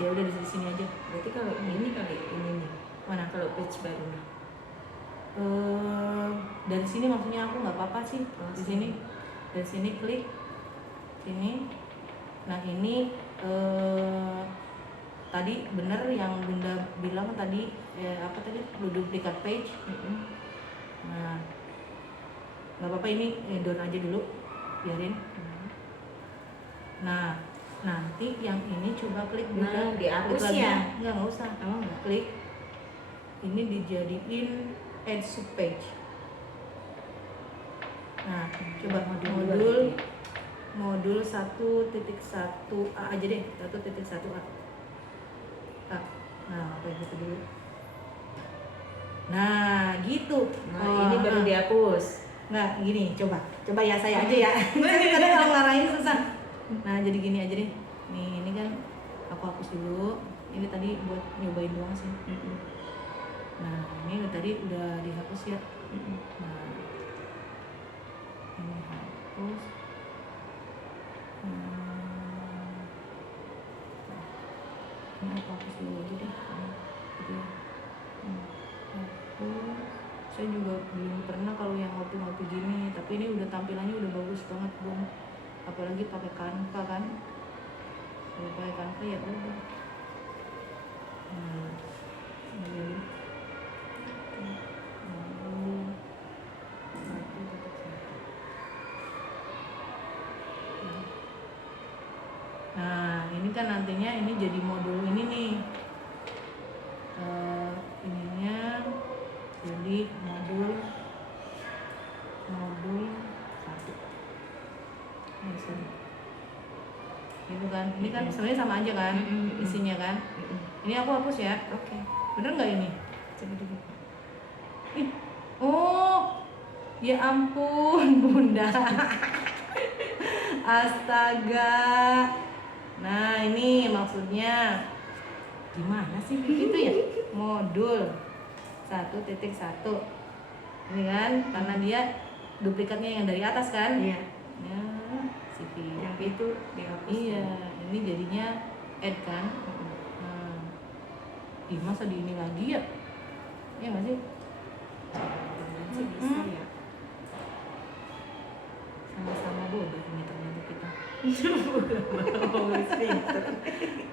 Ya udah di sini aja. Berarti kalau ini kali ini nih. Mana? Kalau page baru lah. Dari sini maksudnya aku nggak apa-apa sih. Di sini. Dari sini klik. Sini. Nah ini tadi bener yang Bunda bilang tadi apa tadi duplikat page. Nah nggak apa-apa ini down aja dulu biarin. Nah nanti yang ini coba klik Bunda. Dihapus ya? Nggak usah. Klik ini dijadiin add subpage. Nah coba modul 1.1a aja deh, 1.1a. Nah apa gitu dulu. Nah gitu. Ini baru dihapus. Nggak gini, coba ya saya aja ya. Kadang kalau ngarahin susah. Nah jadi gini aja deh. Nih ini kan aku hapus dulu. Ini tadi buat nyobain doang sih. Nah ini tadi udah dihapus ya. Nah ini hapus. Ini aku hapus dulu aja deh. Gitu ya. Saya juga belum pernah kalau yang ngopi-ngopi gini, tapi ini udah tampilannya udah bagus banget Bun. Apalagi pakai Canva kan. Kalau pakai Canva ya udah. Jadi nah ini kan nantinya ini jadi modul ini nih. Ininya jadi modul 1. Gitu kan. Ini kan sebenarnya sama aja kan isinya kan. Ini aku hapus ya. Oke. Bener nggak ini? Coba dulu. Oh, ya ampun Bunda. Astaga. Nah ini maksudnya gimana sih begitu ya? Modul 1.1 ini kan karena dia duplikatnya yang dari atas kan? Iya. Ya, CV. Yang itu dihapus. Iya, ini jadinya add kan? Masa di ini lagi ya? Iya nggak sih? Sih bisa ya. Sama-sama bodoh ini ternyata kita. Pinter.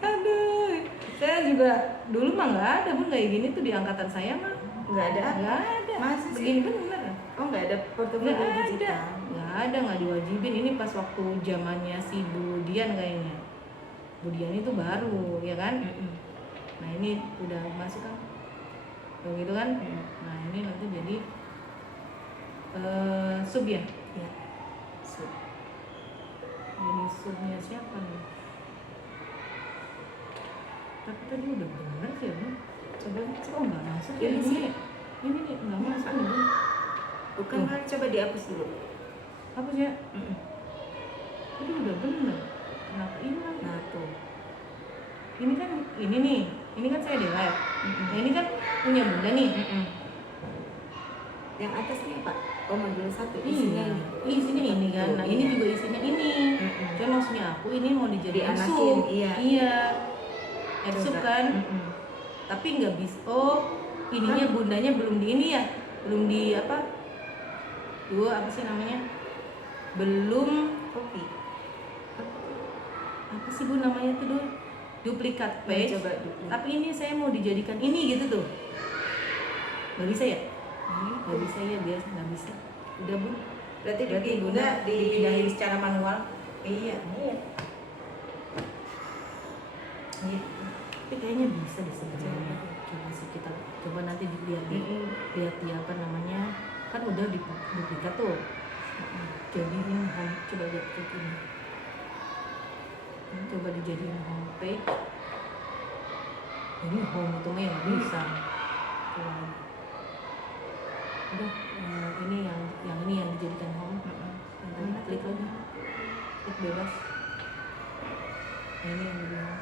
Aduh, saya juga dulu mah nggak ada Bun kayak gini tuh di angkatan saya mah Nggak ada. nggak ada. Masa sih? Begini bener. Oh nggak ada portofolio Nggak ada, digital. nggak diwajibin. Ini pas waktu zamannya si Bu Dian kayaknya. Bu Dian itu baru, ya kan? Nah ini udah masuk kan? Begitu kan? Nah ini nanti jadi sub ya? Ya. Sub. Jadi subnya siapa nih? Tapi tadi udah bener sih ya Bun. Coba nggak masuk ya Ini ini. sih. Ini nih nggak masuk nih Bun. Bukan kan coba dihapus dulu. Hapus ya? Tadi udah bener. Kenapa hilang? Nah tuh. Ini kan ini nih. Ini kan saya delete. Nah ini kan punya Bunda nih. Yang atas nih Pak. Oh modul 1 Isinya ini. Isinya ini kan. Nah ini juga isinya ini. Cuma maksudnya aku ini mau dijadiin Dianakin, sub. iya. Add Coba. sub kan. Tapi nggak bisa. Oh ininya Bundanya belum di ini ya. Belum di apa? Apa sih namanya? belum Kopi. apa sih Bu namanya tuh dulu, duplikat page. Coba dulu. Tapi ini saya mau dijadikan ini gitu tuh, nggak bisa ya? Nggak bisa ya, biasa nggak bisa. Udah Bu, Berarti Bunda dipindahin secara manual. Iya. Gitu. Tapi kayaknya bisa deh sebenarnya. Coba sih kita coba nanti dilihat lihat di apa namanya, kan udah duplikat tuh. Jadi ini coba lihat kayak gini. Ini coba dijadiin homepage. Ini home itu mah ya nggak bisa. Coba lagi. Udah, ini yang ini yang dijadikan home. Yang tadi klik lagi, klik bebas. Nah, ini yang dibilang.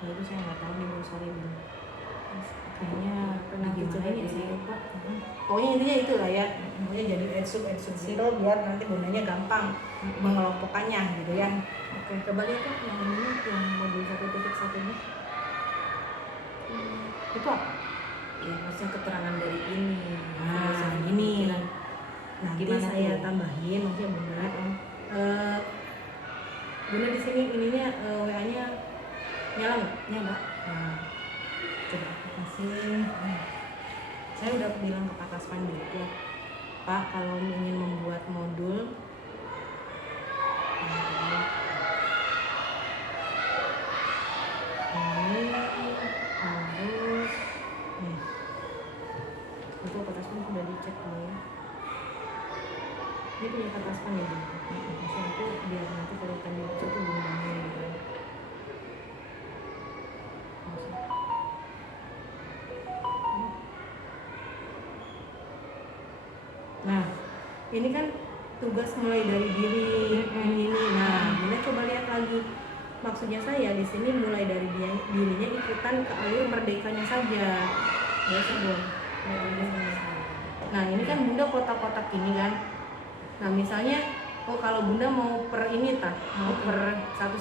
Nah itu saya nggak tahu nih Bu, sorry Bu. Kayaknya pernah gimana ya saya lupa. Pokoknya intinya itu lah ya. Pokoknya jadi add-sub gitu biar nanti bundanya gampang mengelompokkannya gitu ya. Oke, coba lihat kan yang ini yang modul 1.1 ini. Itu apa? Ya, maksudnya keterangan dari ini. Nah, ini. Nanti Gimana saya tuh? tambahin maksudnya Bunda. Bunda di sini ininya WA-nya nyala nggak? Nyala. Nah, coba aku kasih. Saya udah bilang ke Pak Kasman juga, Pak kalau ingin membuat modul ini harus itu Pak Kasman sudah dicek ya. Ini punya Pak Kasman ya Bu. Maksudnya itu biar nanti kalau kami baca itu bundanya gitu. Nah, ini kan tugas mulai dari diri ini. Nah, Bunda coba lihat lagi. Maksudnya saya di sini mulai dari dirinya ikutan ke alur merdekanya saja. Biasa belum? Nah, ini kan Bunda kotak-kotak ini kan. Nah, misalnya kalau Bunda mau per ini mau per satu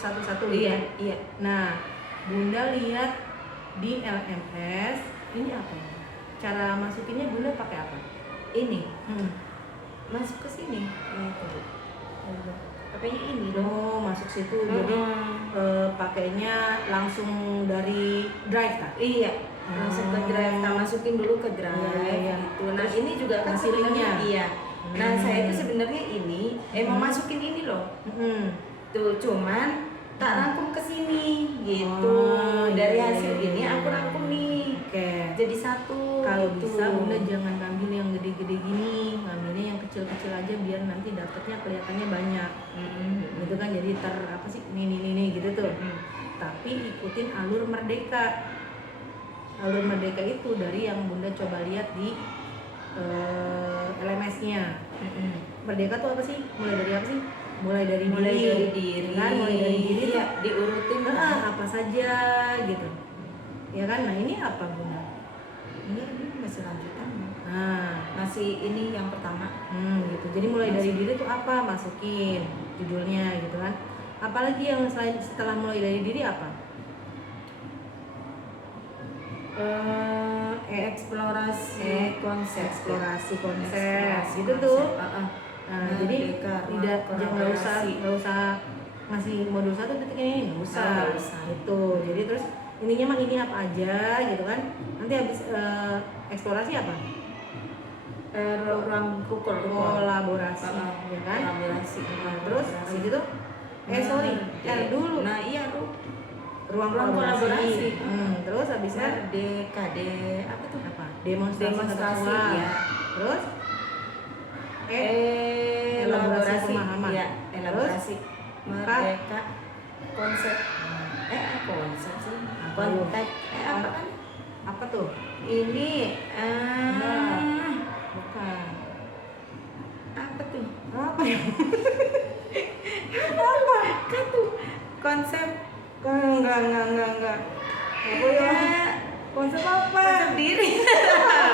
gitu. Iya. Nah, Bunda lihat di LMS ini apa ya? Cara masukinnya Bunda pakai apa? Ini. Masuk ke sini. Pakainya ini dong. Oh, masuk situ. Jadi pakainya langsung dari Drive kan? Iya. Langsung ke Drive. Kita masukin dulu ke Drive. Iya. Gitu. Nah, ini juga kan hasilnya. sebenarnya iya. Nah, saya itu sebenarnya ini emang masukin ini loh. Tuh, cuman tak rangkum ke sini gitu. Dari hasil ini aku rangkum nih. Oke. Jadi satu. Kalau gitu. bisa Bunda jangan ngambil yang gede-gede gini, ngambilnya yang kecil-kecil aja biar nanti dapetnya kelihatannya banyak. Gitu kan, jadi apa sih ini gitu tuh. Tapi ikutin alur merdeka. Alur merdeka itu dari yang Bunda coba lihat di LMS-nya. Merdeka tuh apa sih? Mulai dari apa sih? Mulai dari diri. Kan mulai dari diri tuh diurutin apa saja gitu. Ya kan? Nah, ini apa Bunda? ini masih lanjutan. Nah, masih ini yang pertama. Gitu. Jadi mulai dari diri tuh apa? Masukin judulnya gitu kan. Apalagi yang selain setelah mulai dari diri apa? Eksplorasi konsep. Gitu tuh. Nah, jadi tidak nggak usah ngasih modul 1 detik ini, nggak usah. Itu. Jadi terus ininya mah ini apa aja gitu kan. Nanti habis eksplorasi apa? Ruang kolaborasi, ya kan? Kolaborasi. Nah, terus habis itu R dulu. Nah, iya ruang kolaborasi. Terus habisnya DKD apa tuh? apa? Demonstrasi ya. Terus elaborasi pemahaman. Ya, elaborasi. Merdeka konsep. Konsep sih. Konteks apa kan? Apa tuh? Ini Bukan. apa tuh? Apa ya? Kan tuh konsep. Enggak. Apa ya? Konsep apa? Konsep diri.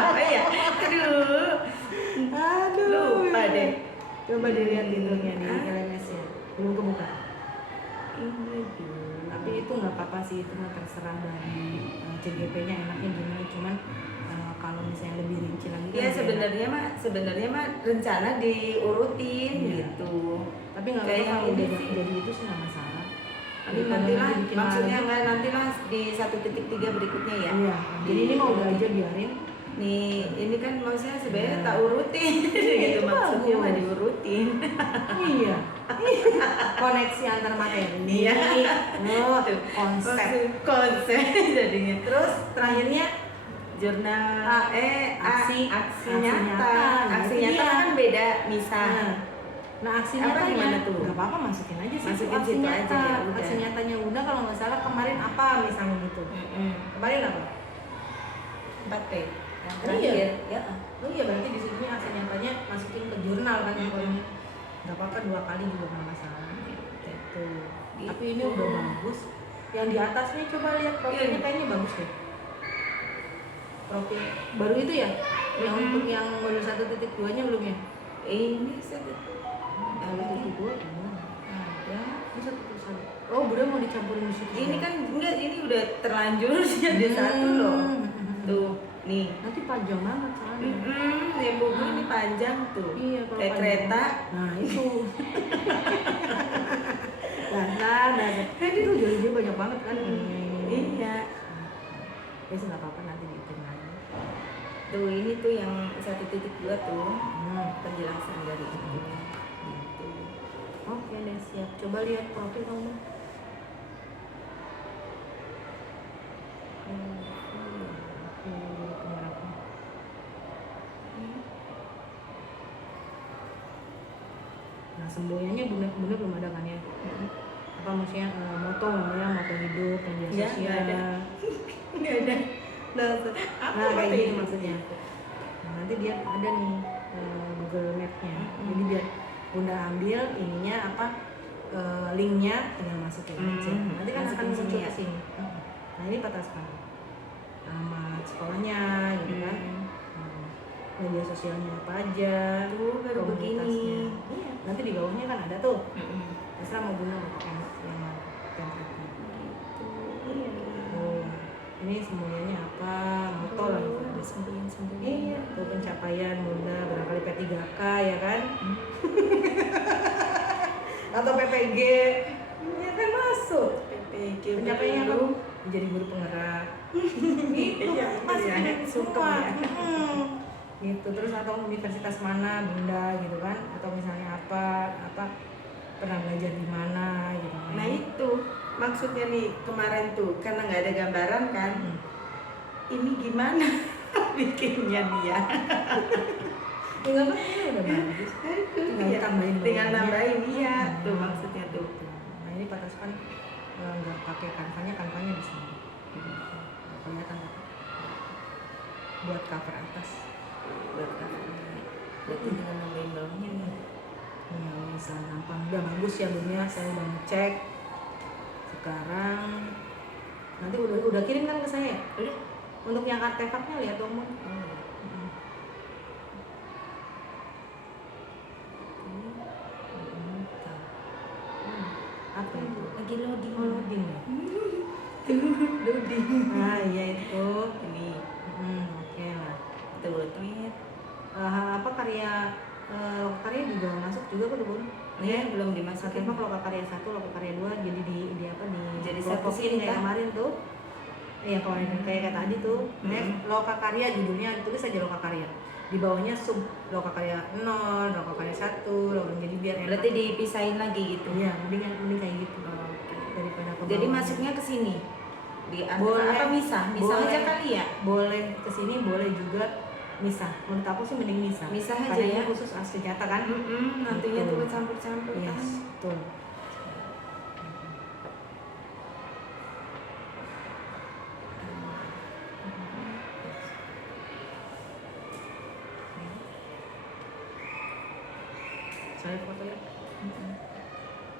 Apa ya? Aduh. Lupa deh. Coba dilihat itunya di LMS-nya. Belum kebuka. Ini Tapi itu nggak apa-apa sih, itu mah terserah dari CGP-nya enaknya gimana. Cuman kalau misalnya lebih rinci lagi Ya kan sebenarnya mah rencana diurutin Iya. gitu. tapi nggak Kayak apa-apa yang kalau ini udah sih. jadi itu sih nggak masalah. Tapi Daripada nantilah, nanti bikin maksudnya lagi. enggak nantilah di 1.3 berikutnya ya. Iya, jadi ini mah udah aja biarin. Nih, ini kan maksudnya sebenarnya Nah. tak urutin gitu, Itu maksudnya mah bagus. diurutin. Iya. Koneksi antar materi. Iya. Oh, konsep. Konsep jadinya. Terus terakhirnya Jurnal aksi nyata. Nah, Aksi itu nyata dia. kan beda misal. Nah aksi Apa nyatanya gimana tuh? nggak apa-apa masukin aja sih. Masukin aksi situ nyata. aja, ya udah. Aksi nyatanya Bunda kalau nggak salah kemarin apa misalnya gitu. Kemarin apa? 4P. Yang Oh, terakhir. Ya. Oh iya berarti di sini aksi nyatanya masukin ke jurnal kan pokoknya. Nggak apa-apa 2 kali juga nggak masalah. Gitu. Tapi ini udah bagus. Yang di atasnya coba lihat profilnya kayaknya bagus deh. Profil baru itu ya? Yang untuk yang modul 1.2 nya belum ya? Ini satu. 1.2 ada. Ini 1.1. Oh, Bunda mau dicampurin di situ. Ini kan enggak, ini udah terlanjur sih ada satu loh. Tuh, nih. Nanti panjang banget soalnya. Yang buku ini panjang tuh. Iya, kalau Kayak panjang. kereta. Nah, itu. Nah, itu judulnya banyak banget kan. Iya. Ya sih nggak apa-apa nanti bikin lagi. Tuh ini tuh yang 1.2 tuh penjelasan dari itu. Gitu. Oke deh siap. Coba lihat profil kamu. Nah semboyannya bunda belum ada kan ya? Apa maksudnya moto ya, moto hidup, media Ya, sosial. nggak ada. Nggak ada. Nah kayak gitu maksudnya. Nah, nanti dia ada nih Google Map-nya. Jadi biar bunda ambil ininya apa linknya tinggal masukin aja. Nanti kan akan Masukin muncul sini ya? ke sini. Nah ini patah sekali. Nama sekolahnya gitu kan. Media sosialnya apa aja. Tuh baru begini. Iya. Nanti di bawahnya kan ada tuh. Terserah mau guna mau pakai yang mana template-nya. Iya. Oh, ini semuanya apa? Moto lah. Ada semboyan. Iya. Tuh pencapaian bunda barangkali P3K ya kan? Atau PPG. Ya kan masuk. PPG Pencapaiannya apa? Menjadi guru penggerak. Itu Iya, masukin iya. semua. Sungkem Gitu. Terus atau universitas mana bunda gitu kan? Atau misalnya apa pernah belajar di mana gitu kan? Nah itu maksudnya nih kemarin tuh karena nggak ada gambaran kan. Ini gimana bikinnya dia? Ya nggak apa-apa, ini udah bagus. Tinggal tambahin Tinggal bawahnya. nambahin iya tuh maksudnya tuh. Nah ini patas kan nggak pakai kanvanya di sini. Nggak kelihatan apa. Buat cover atas. Buat apa? Berarti tinggal nambahin bawahnya nih. Ya bisa gampang. Udah bagus ya Bunya, saya udah ngecek. Sekarang nanti udah kirim kan ke saya? Udah. Untuk yang artefaknya lihat dong Bun. Apa itu? Lagi loading. Oh, loading ya? Loading. Nah iya itu. Ini Oke lah. tuh tweet. Apa karya juga masuk juga ke Bun? Ya belum dimasukin. Artefak lokakarya 1, lokakarya 2 jadi di apa di Jadi kelompokin satu sini, kayak kan? kemarin tuh. Iya kemarin kayak tadi tuh. Lokakarya judulnya tulis aja lokakarya. Di bawahnya sub lokakarya 0, lokakarya 1, jadi biar enak. Berarti dipisahin lagi gitu. Iya, mending kayak gitu. Daripada ke Jadi bawah. masuknya ke sini. Di Boleh. apa misah? Misah Boleh. aja kali ya. Boleh ke sini, boleh juga misah. Menurut aku sih mending misah. Misah aja Karena ini ya. khusus asli nyata kan? Nantinya Betul. tuh campur-campur kan. Yes, betul. Saya foto ya.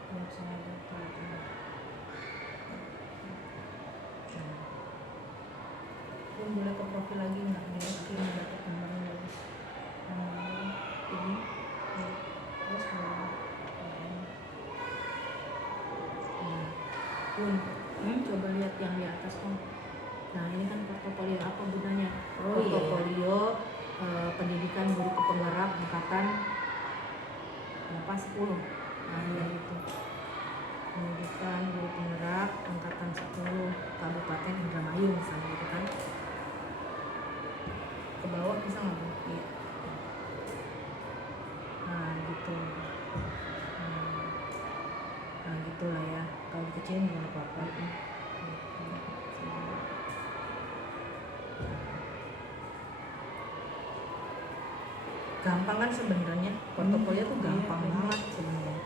Biar saya dapat. Belum boleh ke profil lagi nggak? Mungkin dapat gambarnya lagi. Ini. Terus bawah. Coba lihat yang di atas Om. Nah ini kan portofolio apa gunanya? Oh, iya, iya. Portofolio pendidikan guru penggerak angkatan berapa 10. Nah ini itu pendidikan guru penggerak angkatan 10 Kabupaten Indramayu misalnya gitu kan. Ke bawah bisa nggak Bu? Iya. Nah gitu. Nah gitulah ya. Kalau dikecilin nggak apa-apa. Gitu. Gampang kan sebenarnya, portofolio tuh gampang Iya, banget sebenarnya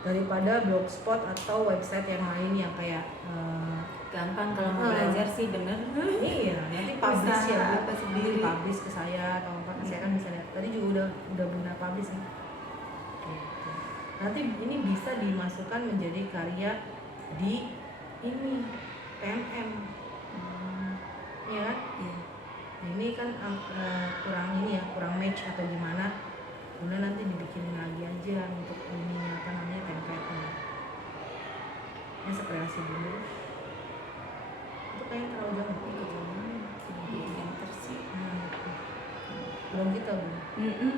daripada blogspot atau website yang lain yang kayak Gampang kalau mau belajar sih, bener. iya nanti publish Usaha ya Bu, apa sendiri. publish ke saya atau apa saya kan bisa lihat tadi juga udah benar publish nih gitu. Nanti ini bisa dimasukkan menjadi karya di ini PMM ya kan. Iya. Nah, ini kan kurang ini ya, kurang match atau gimana. Kemudian nanti dibikinin lagi aja untuk ini apa namanya template-nya. Ini sekreasi dulu. Itu kayaknya terlalu jauh nggak ikut sama. Enter sih. Belum kita Bu. Mm-mm.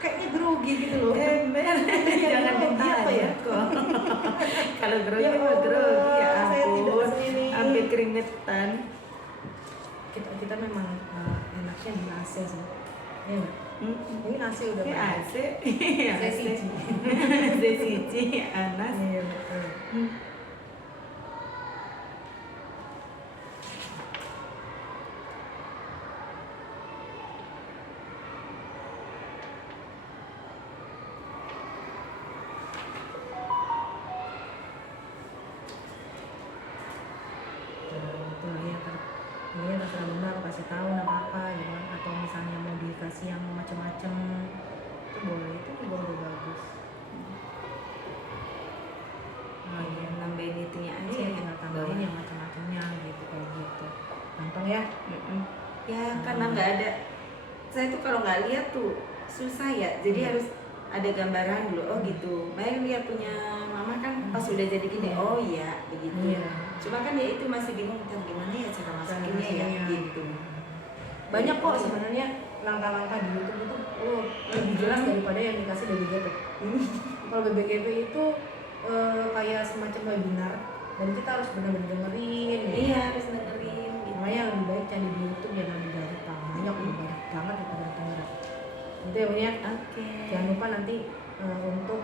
Kayaknya grogi gitu loh. Ember, jangan grogi apa ya? kok. Kalau grogi Ya mah Allah, grogi ya saya tidak ampun, sini. sampai keringetan. Kita memang enaknya di AC sih. Iya nggak? Ini AC udah Ini banyak. AC, AC siji. AC siji, Anas. Iya betul. Ini terserah Bunda aku kasih tahu nama apa gitu kan, atau misalnya mau dikasih yang macam-macam itu boleh, itu juga udah bagus. Nah, Iya, nambahin itunya aja iya ya. tinggal tambahin yang macam-macamnya gitu kayak gitu. Gampang ya? Ya karena nggak ada, saya tuh kalau nggak lihat tuh susah ya. Jadi harus ada gambaran dulu. Oh gitu. Baik lihat punya mama kan pas udah jadi gini. Oh iya begitu. Iya. Cuma kan dia itu masih bingung tentang gimana ya cara masukinnya ya gitu. Banyak kok sebenarnya langkah-langkah di YouTube itu lebih jelas daripada yang dikasih BBGP. Kalau BBGP itu kayak semacam webinar dan kita harus benar-benar dengerin. Iya harus dengerin. Gitu. Makanya lebih baik cari di YouTube yang lebih gampang. Banyak lebih banyak banget daripada dengerin. Gitu ya Bu ya. Oke. Jangan lupa nanti untuk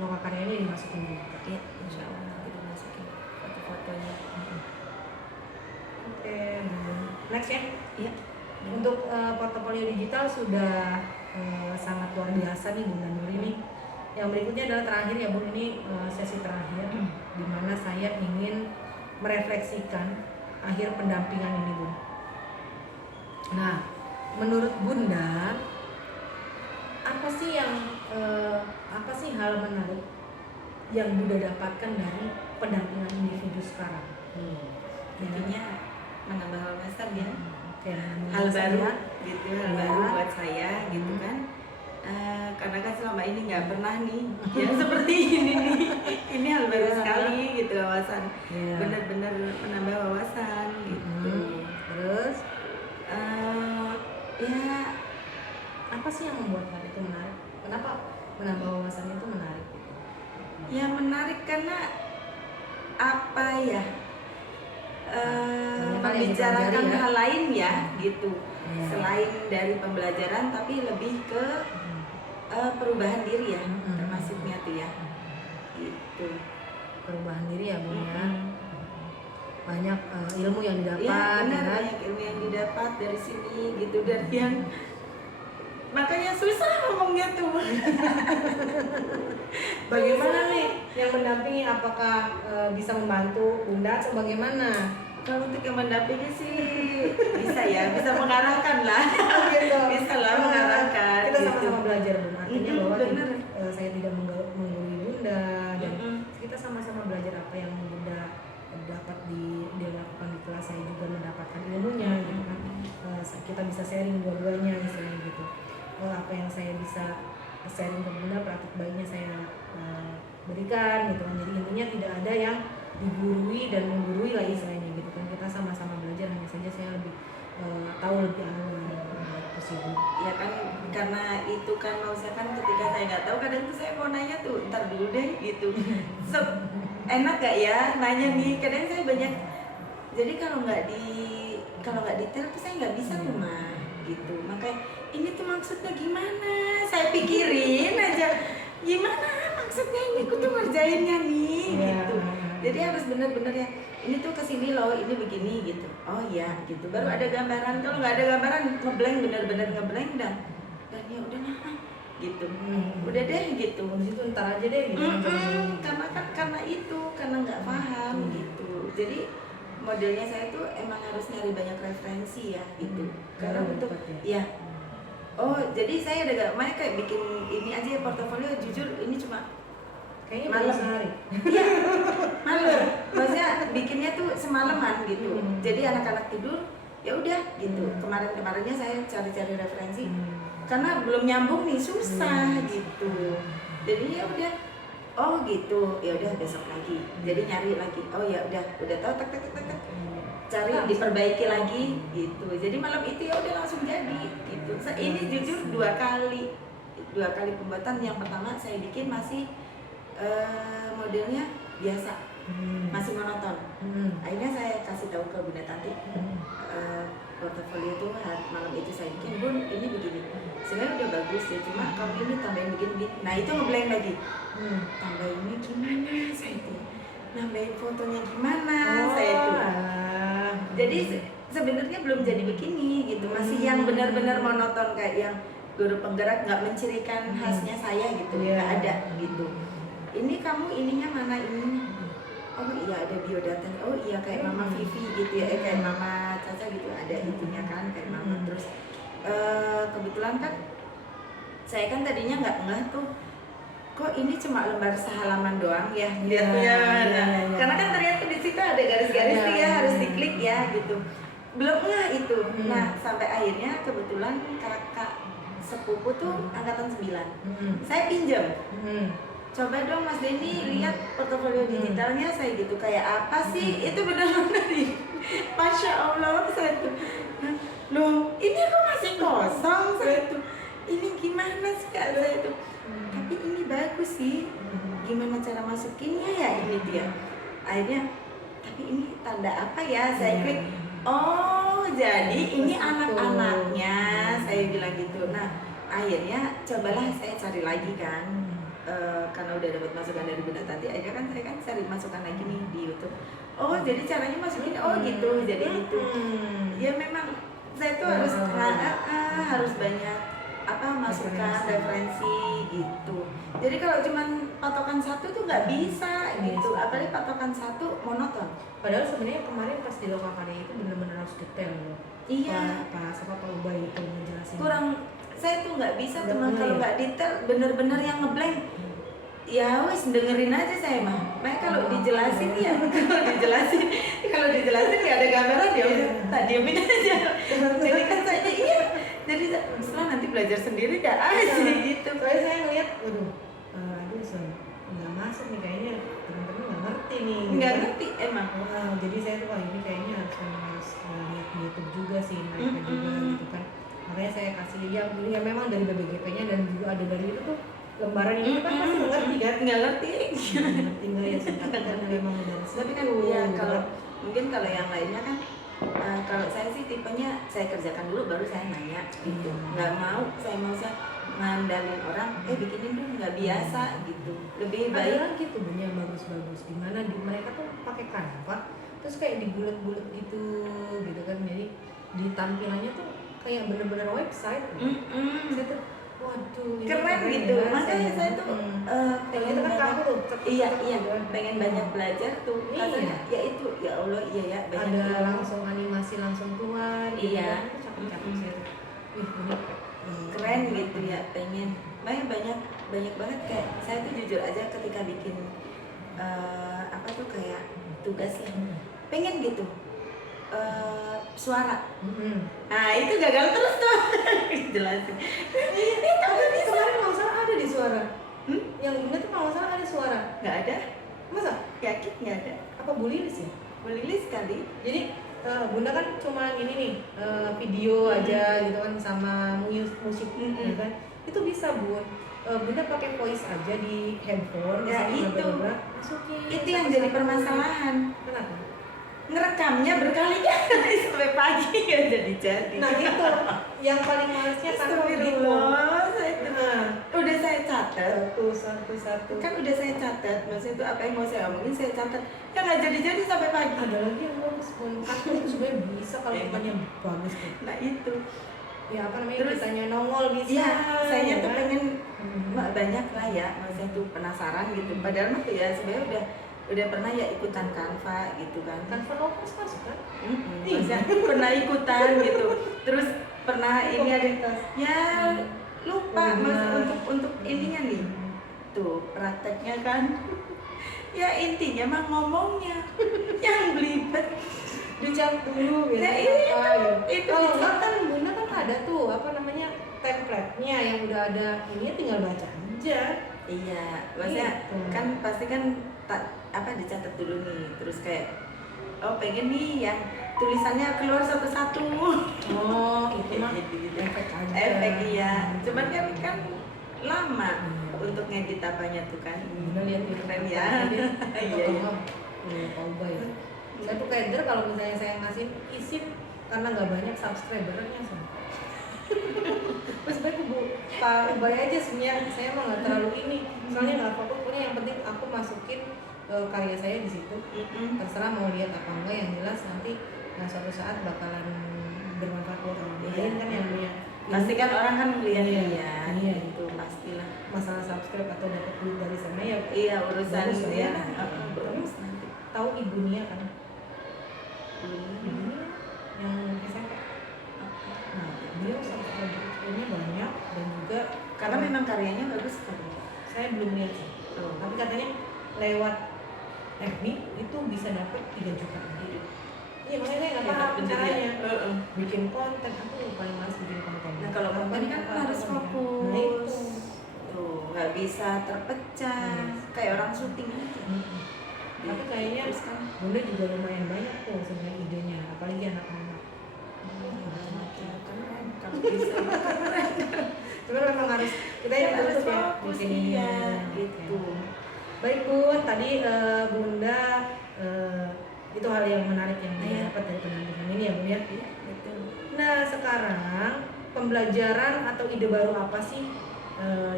logo karya ini dimasukin juga. Ya, insya Allah nanti dimasukin foto-fotonya. Oke, next ya. Iya. Untuk portofolio digital sudah sangat luar biasa nih Bunda Nuri nih. Yang berikutnya adalah terakhir ya Bun, ini sesi terakhir di mana saya ingin merefleksikan akhir pendampingan ini Bun. Nah, menurut Bunda apa sih hal menarik yang Bunda dapatkan dari pendampingan individu sekarang? Intinya menambah wawasan ya. Hal baru gitu, hal Ya. baru buat saya gitu kan. Karena kan selama ini nggak pernah nih yang seperti ini nih. Ini hal baru sekali gitu, wawasan. Ya. Benar-benar menambah wawasan gitu. Terus Ya apa sih yang membuat hal itu menarik? Kenapa menambah wawasan itu menarik? ya menarik karena apa ya? Membicarakan dipelajari ya. hal lain ya gitu. Iya. Selain dari pembelajaran tapi lebih ke perubahan diri ya, termasuknya tuh ya. Gitu. Perubahan diri ya Bun ya. Banyak ilmu yang didapat. Iya benar, ya kan? banyak ilmu yang didapat dari sini gitu, dari yang makanya susah ngomongnya tuh. Bagaimana nih yang mendampingi, apakah bisa membantu Bunda atau bagaimana? Kalau untuk yang mendampingi sih bisa ya, bisa mengarahkan lah. Gitu. Bisa lah mengarahkan. Kita gitu. sama-sama belajar Bun. Artinya bahwa bener. saya tidak menggurui Bunda dan kita sama-sama belajar apa yang Bunda dapat dilakukan di kelas, saya juga mendapatkan ilmunya gitu kan. Kita bisa sharing dua-duanya istilahnya gitu. Apa yang saya bisa sharing ke Bunda, praktik baiknya saya berikan gitu kan. Jadi intinya tidak ada yang digurui dan menggurui lah istilahnya gitu kan, kita sama-sama belajar, hanya saja saya lebih tahu lebih awal gitu sih Bu. Ya kan, karena itu kan maksudnya kan ketika saya nggak tahu kadang tuh saya mau nanya tuh ntar dulu deh gitu. So, enak gak ya nanya nih, kadang saya banyak, jadi kalau nggak detail tuh saya nggak bisa tuh mah gitu. Makanya ini tuh maksudnya gimana, saya pikirin aja gimana maksudnya ini aku tuh ngerjainnya nih gitu. Jadi harus bener-bener ya, ini tuh kesini loh, ini begini gitu. Oh iya gitu, baru ada gambaran. Kalau nggak ada gambaran ngeblank, bener-bener ngeblank dan ya udah nah gitu, udah deh gitu. Habis itu ntar aja deh gitu. Karena itu karena nggak paham gitu. Jadi modelnya saya tuh emang harus nyari banyak referensi ya gitu. Karena untuk ya. Oh jadi saya ada gak main kayak bikin ini aja ya, portofolio. Jujur ini cuma kayaknya malam sehari. Iya, malam. Maksudnya bikinnya tuh semalaman gitu. Jadi anak-anak tidur, ya udah gitu. Kemarin-kemarinnya saya cari-cari referensi. Karena belum nyambung nih, susah gitu. Jadi ya udah, oh gitu, ya udah besok lagi. Jadi nyari lagi. Oh ya udah tahu tak cari diperbaiki lagi gitu. Jadi malam itu ya udah langsung jadi gitu. Ini jujur dua kali pembuatan. Yang pertama saya bikin masih modelnya biasa, masih monoton. Akhirnya saya kasih tahu ke Bunda Tanti, portofolio tuh malam itu saya bikin, Bun ini begini, sebenarnya udah bagus ya, cuma kalau ini tambahin begini. Nah itu ngeblank lagi, tambahinnya gimana saya itu, nambahin fotonya gimana saya itu. Jadi sebenarnya belum jadi begini gitu, masih yang benar-benar monoton kayak yang guru penggerak, nggak mencirikan khasnya saya gitu, nggak ada gitu. Ini kamu ininya mana ini? Oh iya ada biodata. Oh iya kayak Mama Vivi gitu ya, kayak Mama Caca gitu, ada itunya kan kayak Mama. Terus kebetulan kan saya kan tadinya nggak ngeh tuh, kok ini cuma lembar sehalaman doang ya lihatnya. Karena kan ternyata di situ ada garis-garis ya, harus diklik ya gitu. Belum ngeh itu. Nah sampai akhirnya kebetulan kakak sepupu tuh angkatan 9. Saya pinjam. Coba dong Mas Denny lihat portofolio digitalnya saya gitu, kayak apa sih itu, benar-benar Masya Allah saya tuh, loh ini kok masih kosong saya tuh, ini gimana sih Kak saya tuh, tapi ini bagus sih, gimana cara masukinnya ya ini dia. Akhirnya tapi ini tanda apa ya, saya klik, oh jadi ini anak-anaknya, saya bilang gitu. Nah akhirnya cobalah saya cari lagi kan. Karena udah dapat masukan dari Bunda Tanti, akhirnya kan saya kan cari masukan lagi nih di YouTube. Oh jadi caranya masukin, oh gitu, jadi gitu. Ya memang saya tuh harus banyak masukan referensi gitu. Jadi kalau cuman patokan satu tuh nggak bisa gitu, apalagi patokan satu monoton. Padahal sebenarnya kemarin pas di Lokakarya itu benar-benar harus detail loh. Iya. Pak Ubay itu ngejelasin. Kurang, saya tuh nggak bisa teman kalau nggak detail, bener-bener yang ngeblank. Ya wes dengerin aja saya mah. Makanya kalau dijelasin ya, kalau dijelasin ya ada gambaran ya udah tak diemin aja. Jadi kan saya iya. Jadi setelah nanti belajar sendiri dah aja gitu. Soalnya saya ngeliat, waduh, nggak masuk nih kayaknya, teman-teman nggak ngerti nih. Nggak ngerti emang. Jadi saya tuh ini kayaknya harus lihat di YouTube juga sih, mereka juga gitu kan. Makanya saya kasih ya memang dari BBGP-nya dan juga ada dari itu tuh lembaran ini kan pasti ngerti kan? Nggak ngerti nggak ya sih, karena memang dari situ. Tapi kan ya kalau mungkin kalau yang lainnya kan, kalau saya sih tipenya saya kerjakan dulu baru saya nanya gitu. Nggak mau saya ngandalin orang, bikinin dulu, nggak biasa gitu. Lebih baik ada gitu punya bagus-bagus di mana mereka tuh pakai Canva terus kayak dibulet-bulet gitu kan, jadi di tampilannya tuh kayak bener-bener website. Saya tuh waduh keren gitu ya, makanya saya tuh pengen kan kamu tuh iya pengen banyak belajar tuh katanya ya itu ya Allah iya ya banyak ada langsung animasi langsung keluar gitu iya kan, cakep-cakep saya tuh ini keren gitu ya, pengen banyak banget. Kayak saya tuh jujur aja ketika bikin kayak tugas ya pengen gitu suara. Nah itu gagal terus tuh jelasin. Tapi kemarin nggak salah ada di suara. Yang Bunda tuh nggak salah ada suara. Nggak ada. Masa? Yakin nggak ada? Apa Bu Lilis ya? Bu Lilis kali. Jadi Bunda kan cuma ini nih video aja gitu kan sama musik ya kan. Itu bisa Bun. Bunda pakai voice aja di handphone, Ya, misalnya itu. masukin. Itu yang jadi permasalahan. Kenapa? Ngerekamnya berkali-kali sampai pagi nggak jadi. Nah itu yang paling malesnya kan begitu. Astagfirullah, saya Nah, udah saya catat. satu. Kan udah saya catat, maksudnya itu apa yang mau saya omongin saya catat. Ya nggak jadi sampai pagi. Ada lagi yang bagus Bun. Kan itu sebenarnya bisa kalau kitanya bagus tuh. Nah itu. Ya apa namanya, Terus, kitanya nongol bisa. Iya, saya tuh kan? pengen banyak lah ya, maksudnya tuh penasaran gitu. Padahal mah ya sebenarnya udah pernah ya ikutan Canva gitu kan. Canva Novus masuk kan? Maksudnya pernah ikutan gitu. Terus pernah ini ada ya lupa mas untuk ininya nih. Tuh prakteknya kan. Ya intinya mah ngomongnya yang belibet. Dicat dulu gitu. Nah, itu Kalau enggak dicat. kan Bunda kan ada tuh apa namanya template-nya yang udah ada, ini tinggal baca aja. Iya, maksudnya Gitu. kan pasti kan dicatat dulu nih, terus kayak oh pengen nih yang tulisannya keluar satu-satu. Oh, itu mah gitu. efek aja. Efek iya, cuman kan lama untuk ngedit apanya tuh kan. Bunda lihat itu Keren ya. Iya, iya. Pak Ubay ya. Saya tuh keder kalau misalnya saya ngasih isim karena nggak banyak subscribernya sama. Terus baik Pak Ubay aja sebenarnya, saya mah nggak terlalu ini, soalnya nggak fokus, pokoknya yang penting aku masukin karya saya di situ. Terserah mau lihat apa enggak, yang jelas nanti suatu saat bakalan bermanfaat buat orang lain kan, yang namanya Pasti kan orang kan lihat Iya, iya. itu pastilah. masalah subscribe atau dapat duit dari sana ya Iya urusan bagus lah dia. ya. Bagus nanti. Tahu Ibu Nia kan? Ibu Nia yang SMP. Nah, beliau subscribernya banyak dan juga Karena memang karyanya bagus kan. saya belum lihat sih. Tapi katanya lewat FB itu bisa dapat 3 juta. Iya, makanya saya nggak paham caranya. Bikin konten, aku paling males bikin konten. Nah kalau konten kan harus fokus. Nah itu. Tuh nggak bisa terpecah kayak orang syuting aja. Tapi kayaknya Terus kan Bunda juga lumayan banyak tuh sebenarnya idenya, apalagi anak-anak. keren kalau bisa. Cuma memang harus kita yang Harus fokus ya fokus, bikin iya, ini. gitu. Baik Bun, tadi Bunda itu hal yang menarik yang Bunda Iya. dapat dari pendampingan ini ya Bun ya. Gitu. Nah sekarang pembelajaran atau ide baru apa sih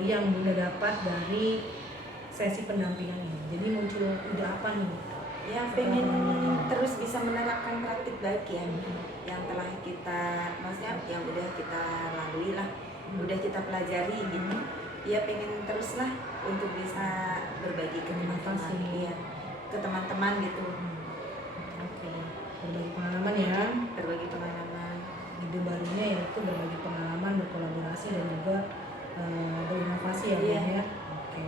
yang Bunda dapat dari sesi pendampingan ini? Jadi muncul ide apa nih? Ya pengen terus bisa menerapkan praktik baik ya yang telah kita, maksudnya yang udah kita lalui lah, udah kita pelajari gitu. Ya pengen terus lah untuk bisa berbagi ke teman-teman, Inovasi. ya ke teman-teman gitu. Oke, berbagi pengalaman ya. Berbagi pengalaman. Ide barunya yaitu berbagi pengalaman, berkolaborasi dan juga berinovasi ya Bun Iya. ya. Oke.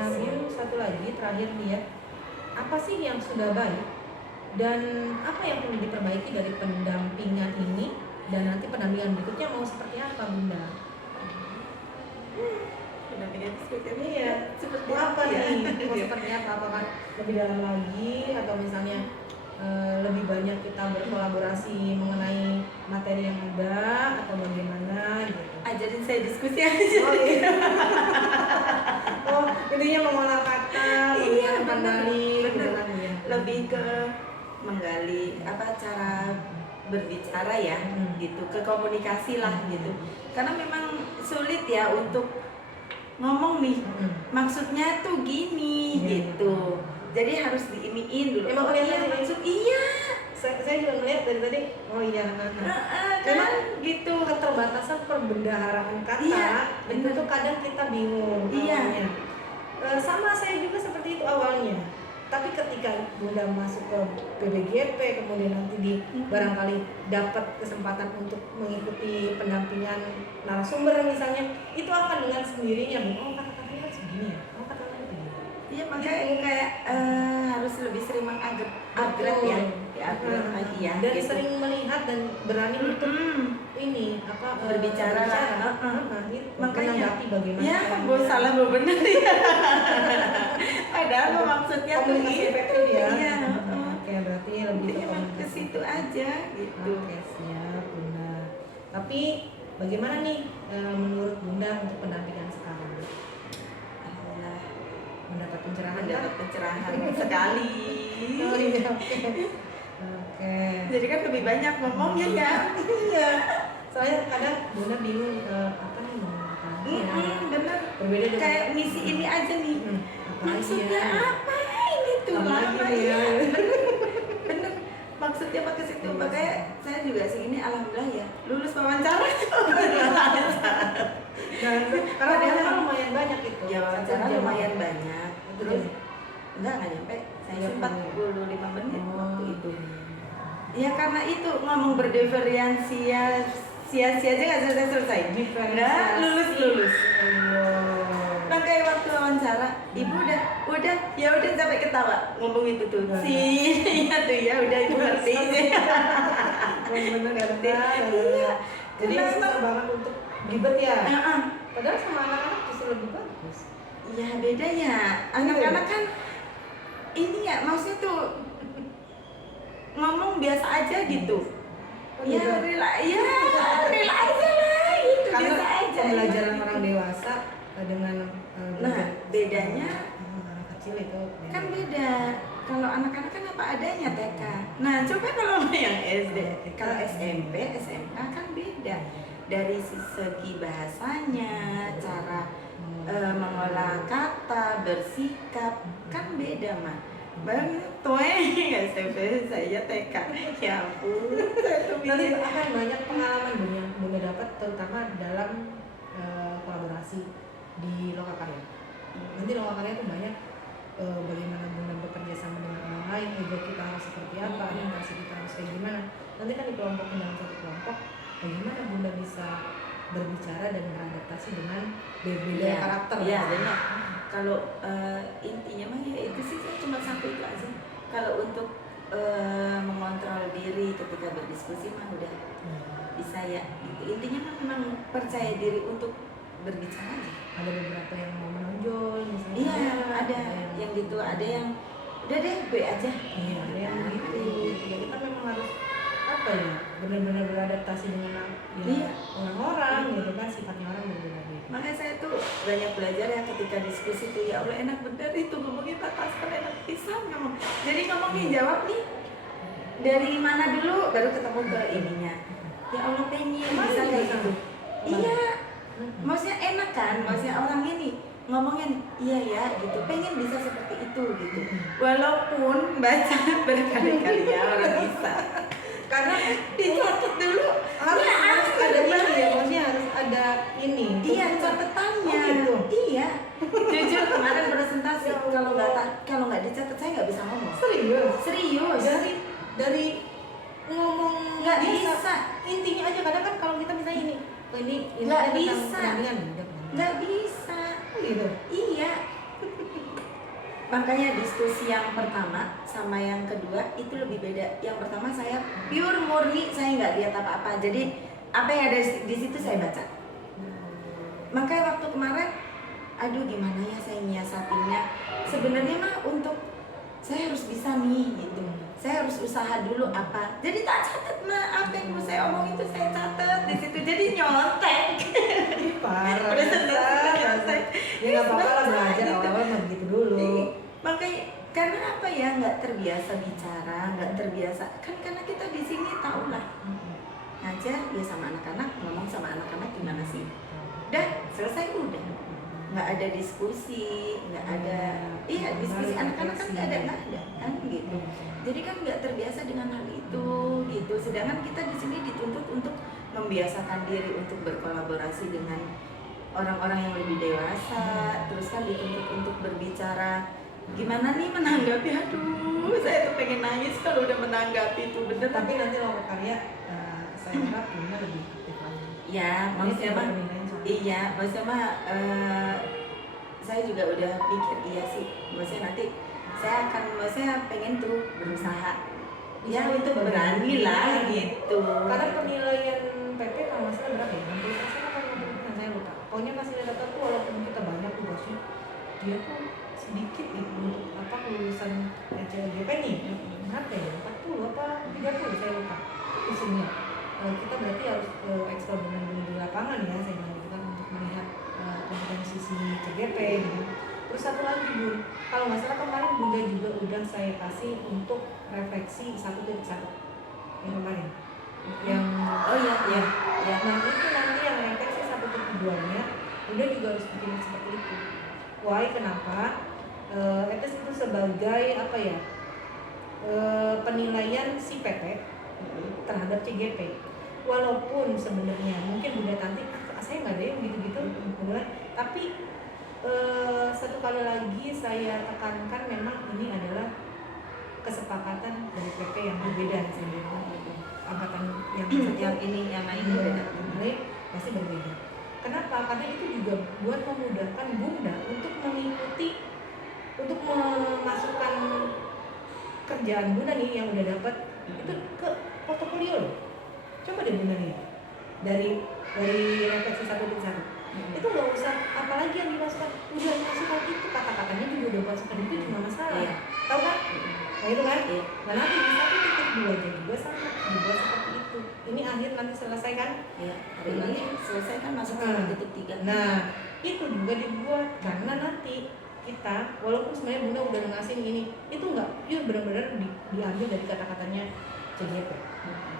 Nah Bun, satu lagi terakhir nih ya, apa sih yang sudah baik dan apa yang perlu diperbaiki dari pendampingan ini, dan nanti pendampingan berikutnya mau seperti apa Bunda? Pendampingan seperti apa? Iya, Seperti mau apa ya? nih? Mau seperti apa? Apakah lebih dalam lagi atau misalnya lebih banyak kita berkolaborasi mengenai materi yang ada atau bagaimana gitu? Ajarin saya diskusi aja. Oh iya. Oh, intinya mengolah kata, Iya, menggunakan balik, bener. gitu kan ya. Lebih ke menggali apa cara berbicara ya, gitu, ke komunikasi lah gitu. Karena memang sulit ya untuk ngomong nih, maksudnya tuh gini Iya, gitu. Jadi harus diiniin dulu. Emang Oh iya kelihatan maksud iya. Saya juga ngeliat dari tadi, oh iya. Kan gitu. Keterbatasan perbendaharaan kata Iya, itu bener. tuh kadang kita bingung Iya. awalnya. Sama saya juga seperti itu awalnya, tapi ketika Bunda masuk ke PBGP kemudian nanti barangkali dapat kesempatan untuk mengikuti pendampingan narasumber misalnya, itu akan dengan sendirinya oh kata-katanya harus begini ya, oh kata-katanya begini. Iya makanya kayak harus lebih sering meng-upgrade ya, di-upgrade lagi ya. Dan gitu. sering melihat dan berani untuk ini apa Berbicara lah. gitu. Makanya Menanggapi bagaimana ya caranya. gue salah gue bener ya. Padahal maksudnya tuh komunikasi efektif ya. Iya. Oke, berarti lebih ke Intinya mah ke komunikasi situ aja gitu. Oke, siap Bunda. Tapi bagaimana nih menurut Bunda untuk pendampingan sekarang? Alhamdulillah Mendapat pencerahan mendapat kan? pencerahan sekali. Oh iya, oke. Oke. Jadi kan lebih banyak ngomongnya ya. Iya. Soalnya kadang Bunda bingung apa nih mau apa lagi ya. Bener. Berbeda dengan Kayak misi ini aja nih. apa lagi Maksudnya ya? apa ini tuh Apa lagi lama nih ya. ya? Bener. Maksudnya pakai situ. Iya. Makanya saya juga sih ini alhamdulillah ya lulus wawancara. Karena dia kan lumayan banyak itu. Ya wawancara Satu jam. lumayan banyak. Terus Jam. enggak nyampe. Saya sih 45 menit Oh, waktu itu. Ya karena itu ngomong berdifferensiasi sia-sia aja nggak selesai. Nggak lulus. Makanya waktu wawancara, ibu udah ya udah sampai ketawa ngomong itu tuh. Iya tuh ya udah ibu ngerti. Bener Ngerti. Iya. Jadi Karena susah banget untuk ribet ya. Heeh. Padahal sama anak-anak justru lebih bagus. Ya beda ya. Anak-anak kan ini ya maksudnya tuh ngomong biasa aja gitu. Ya rela aja lah itu Karena biasa aja. pembelajaran orang dewasa dengan Nah, bedanya anak kecil itu kan beda. Kalau anak-anak kan apa adanya TK. Nah, coba kalau yang SD, kalau SMP, SMA kan beda. Dari segi bahasanya, cara mengolah kata, bersikap kan beda mah. Bang, SMP saya TK. Ya ampun, saya tuh nanti mikir, akan banyak pengalaman yang Bunda dapat terutama dalam kolaborasi di Lokakarya. Nanti Lokakarya itu banyak bagaimana Bunda bekerja sama dengan orang lain, ego kita harus seperti apa, adaptasi kita harus kayak gimana. Nanti kan dikelompokin dalam satu kelompok, bagaimana Bunda bisa berbicara dan beradaptasi dengan berbeda Iya, karakter. iya, benar. Kalau intinya mah ya itu sih cuma satu itu aja. Kalau untuk mengontrol diri ketika berdiskusi mah udah bisa ya. Gitu. Intinya mah memang percaya diri untuk berbicara aja. Ada beberapa yang mau menonjol misalnya. Iya, ada yang gitu, ada yang udah deh B aja. Iya, ada yang Nah, gitu. ada yang gitu. Ya, kita memang harus apa ya, benar-benar beradaptasi dengan Iya. orang-orang gitu kan, sifatnya orang berbeda-beda. Makanya saya tuh banyak belajar ya ketika diskusi tuh ya Allah enak bener itu ngomongin batasan enak pisan ngomong. Jadi ngomongin jawab nih dari mana dulu baru ketemu ke ininya. Ya Allah pengen bisa kayak gitu. Iya. Maksudnya enak kan, maksudnya orang ini ngomongin iya ya gitu, pengen bisa seperti itu gitu. Walaupun baca berkali-kali ya orang bisa. Karena dicatat dulu Harus ada ini ya, maksudnya harus ada ini. Iya catatannya. Oh, gitu? Iya. Jujur kemarin presentasi kalau nggak dicatat saya nggak bisa ngomong. Serius. Dari ngomong Nggak bisa. Intinya aja kadang kan kalau kita misalnya ini Nggak tentang bisa. pertandingan, Nggak bisa. gitu. Iya. Makanya diskusi yang pertama sama yang kedua itu lebih beda. Yang pertama saya pure murni, saya nggak lihat apa-apa. Jadi apa yang ada di situ saya baca. Makanya waktu kemarin, aduh gimana ya saya nyiasatinnya. Sebenarnya mah untuk saya harus bisa nih gitu. Saya harus usaha dulu apa. Jadi tak catat mah apa yang mau saya omong itu saya catat di situ. Jadi nyontek. Parah. Nyontek. Ya nggak apa-apa lah, belajar Gitu. awal-awal mah begitu dulu. Makanya karena apa ya nggak terbiasa bicara, nggak terbiasa kan karena kita di sini tahu lah ngajar ya sama anak-anak, ngomong sama anak-anak gimana sih, udah selesai udah, nggak ada diskusi, nggak ada iya diskusi anak-anak kan nggak ada kan gitu. Jadi kan nggak terbiasa dengan hal itu gitu. Sedangkan kita di sini dituntut untuk membiasakan diri untuk berkolaborasi dengan orang-orang yang lebih dewasa, terus kan dituntut untuk berbicara gimana nih menanggapi. Aduh saya tuh pengen nangis kalau udah menanggapi itu bener. Tapi nanti Lokakarya saya harap Bunda lebih aktif lagi. Ya maksudnya mah iya maksudnya mah saya juga udah pikir iya sih, maksudnya nanti saya akan maksudnya pengen tuh berusaha ya untuk berani lah gitu. Karena penilaian PP kalau nggak salah berapa ya? 60% apa 50%, saya lupa. Pokoknya masih ada tuh walaupun kita banyak tugasnya, dia tuh si sedikit gitu untuk kelulusan LCGP nih. Berapa ya? 40 apa 30 saya lupa isinya. Kita berarti harus eksperimen di lapangan ya, saya bilang gitu kan, untuk melihat kompetensi si CGP gitu. Terus satu lagi Bun, kalau nggak salah kemarin Bunda juga udah saya kasih untuk refleksi 1.1 yang kemarin. Yang iya. Nah itu nanti yang refleksi 1.2-nya Bunda juga harus bikin seperti itu. Why? Kenapa? ETS itu sebagai penilaian si PP terhadap CGP. Walaupun sebenarnya mungkin Bunda Tanti saya nggak ada yang gitu-gitu, tapi satu kali lagi saya tekankan memang ini adalah kesepakatan dari PP yang berbeda sebenarnya. Angkatan yang ini beda, pasti berbeda. Kenapa? Karena itu juga buat memudahkan Bunda untuk mengikuti, untuk memasukkan kerjaan Bunda nih yang udah dapat itu ke portofolio loh. Coba deh Bunda nih dari refleksi 1.1 itu nggak usah apalagi yang dimasukkan, udah dimasukkan itu kata-katanya juga udah masukkan, itu cuma masalah. Iya. Tahu kan? Nah itu kan? Iya. Nah nanti di 1.2 aja juga sama dibuat seperti itu. Ini akhir nanti selesai kan? Iya. Hari ini selesai kan masuk ke 1.3. Nah itu juga dibuat karena nanti kita walaupun sebenarnya Bunda udah ngasih ini itu nggak pure benar-benar diambil dari kata-katanya CGP.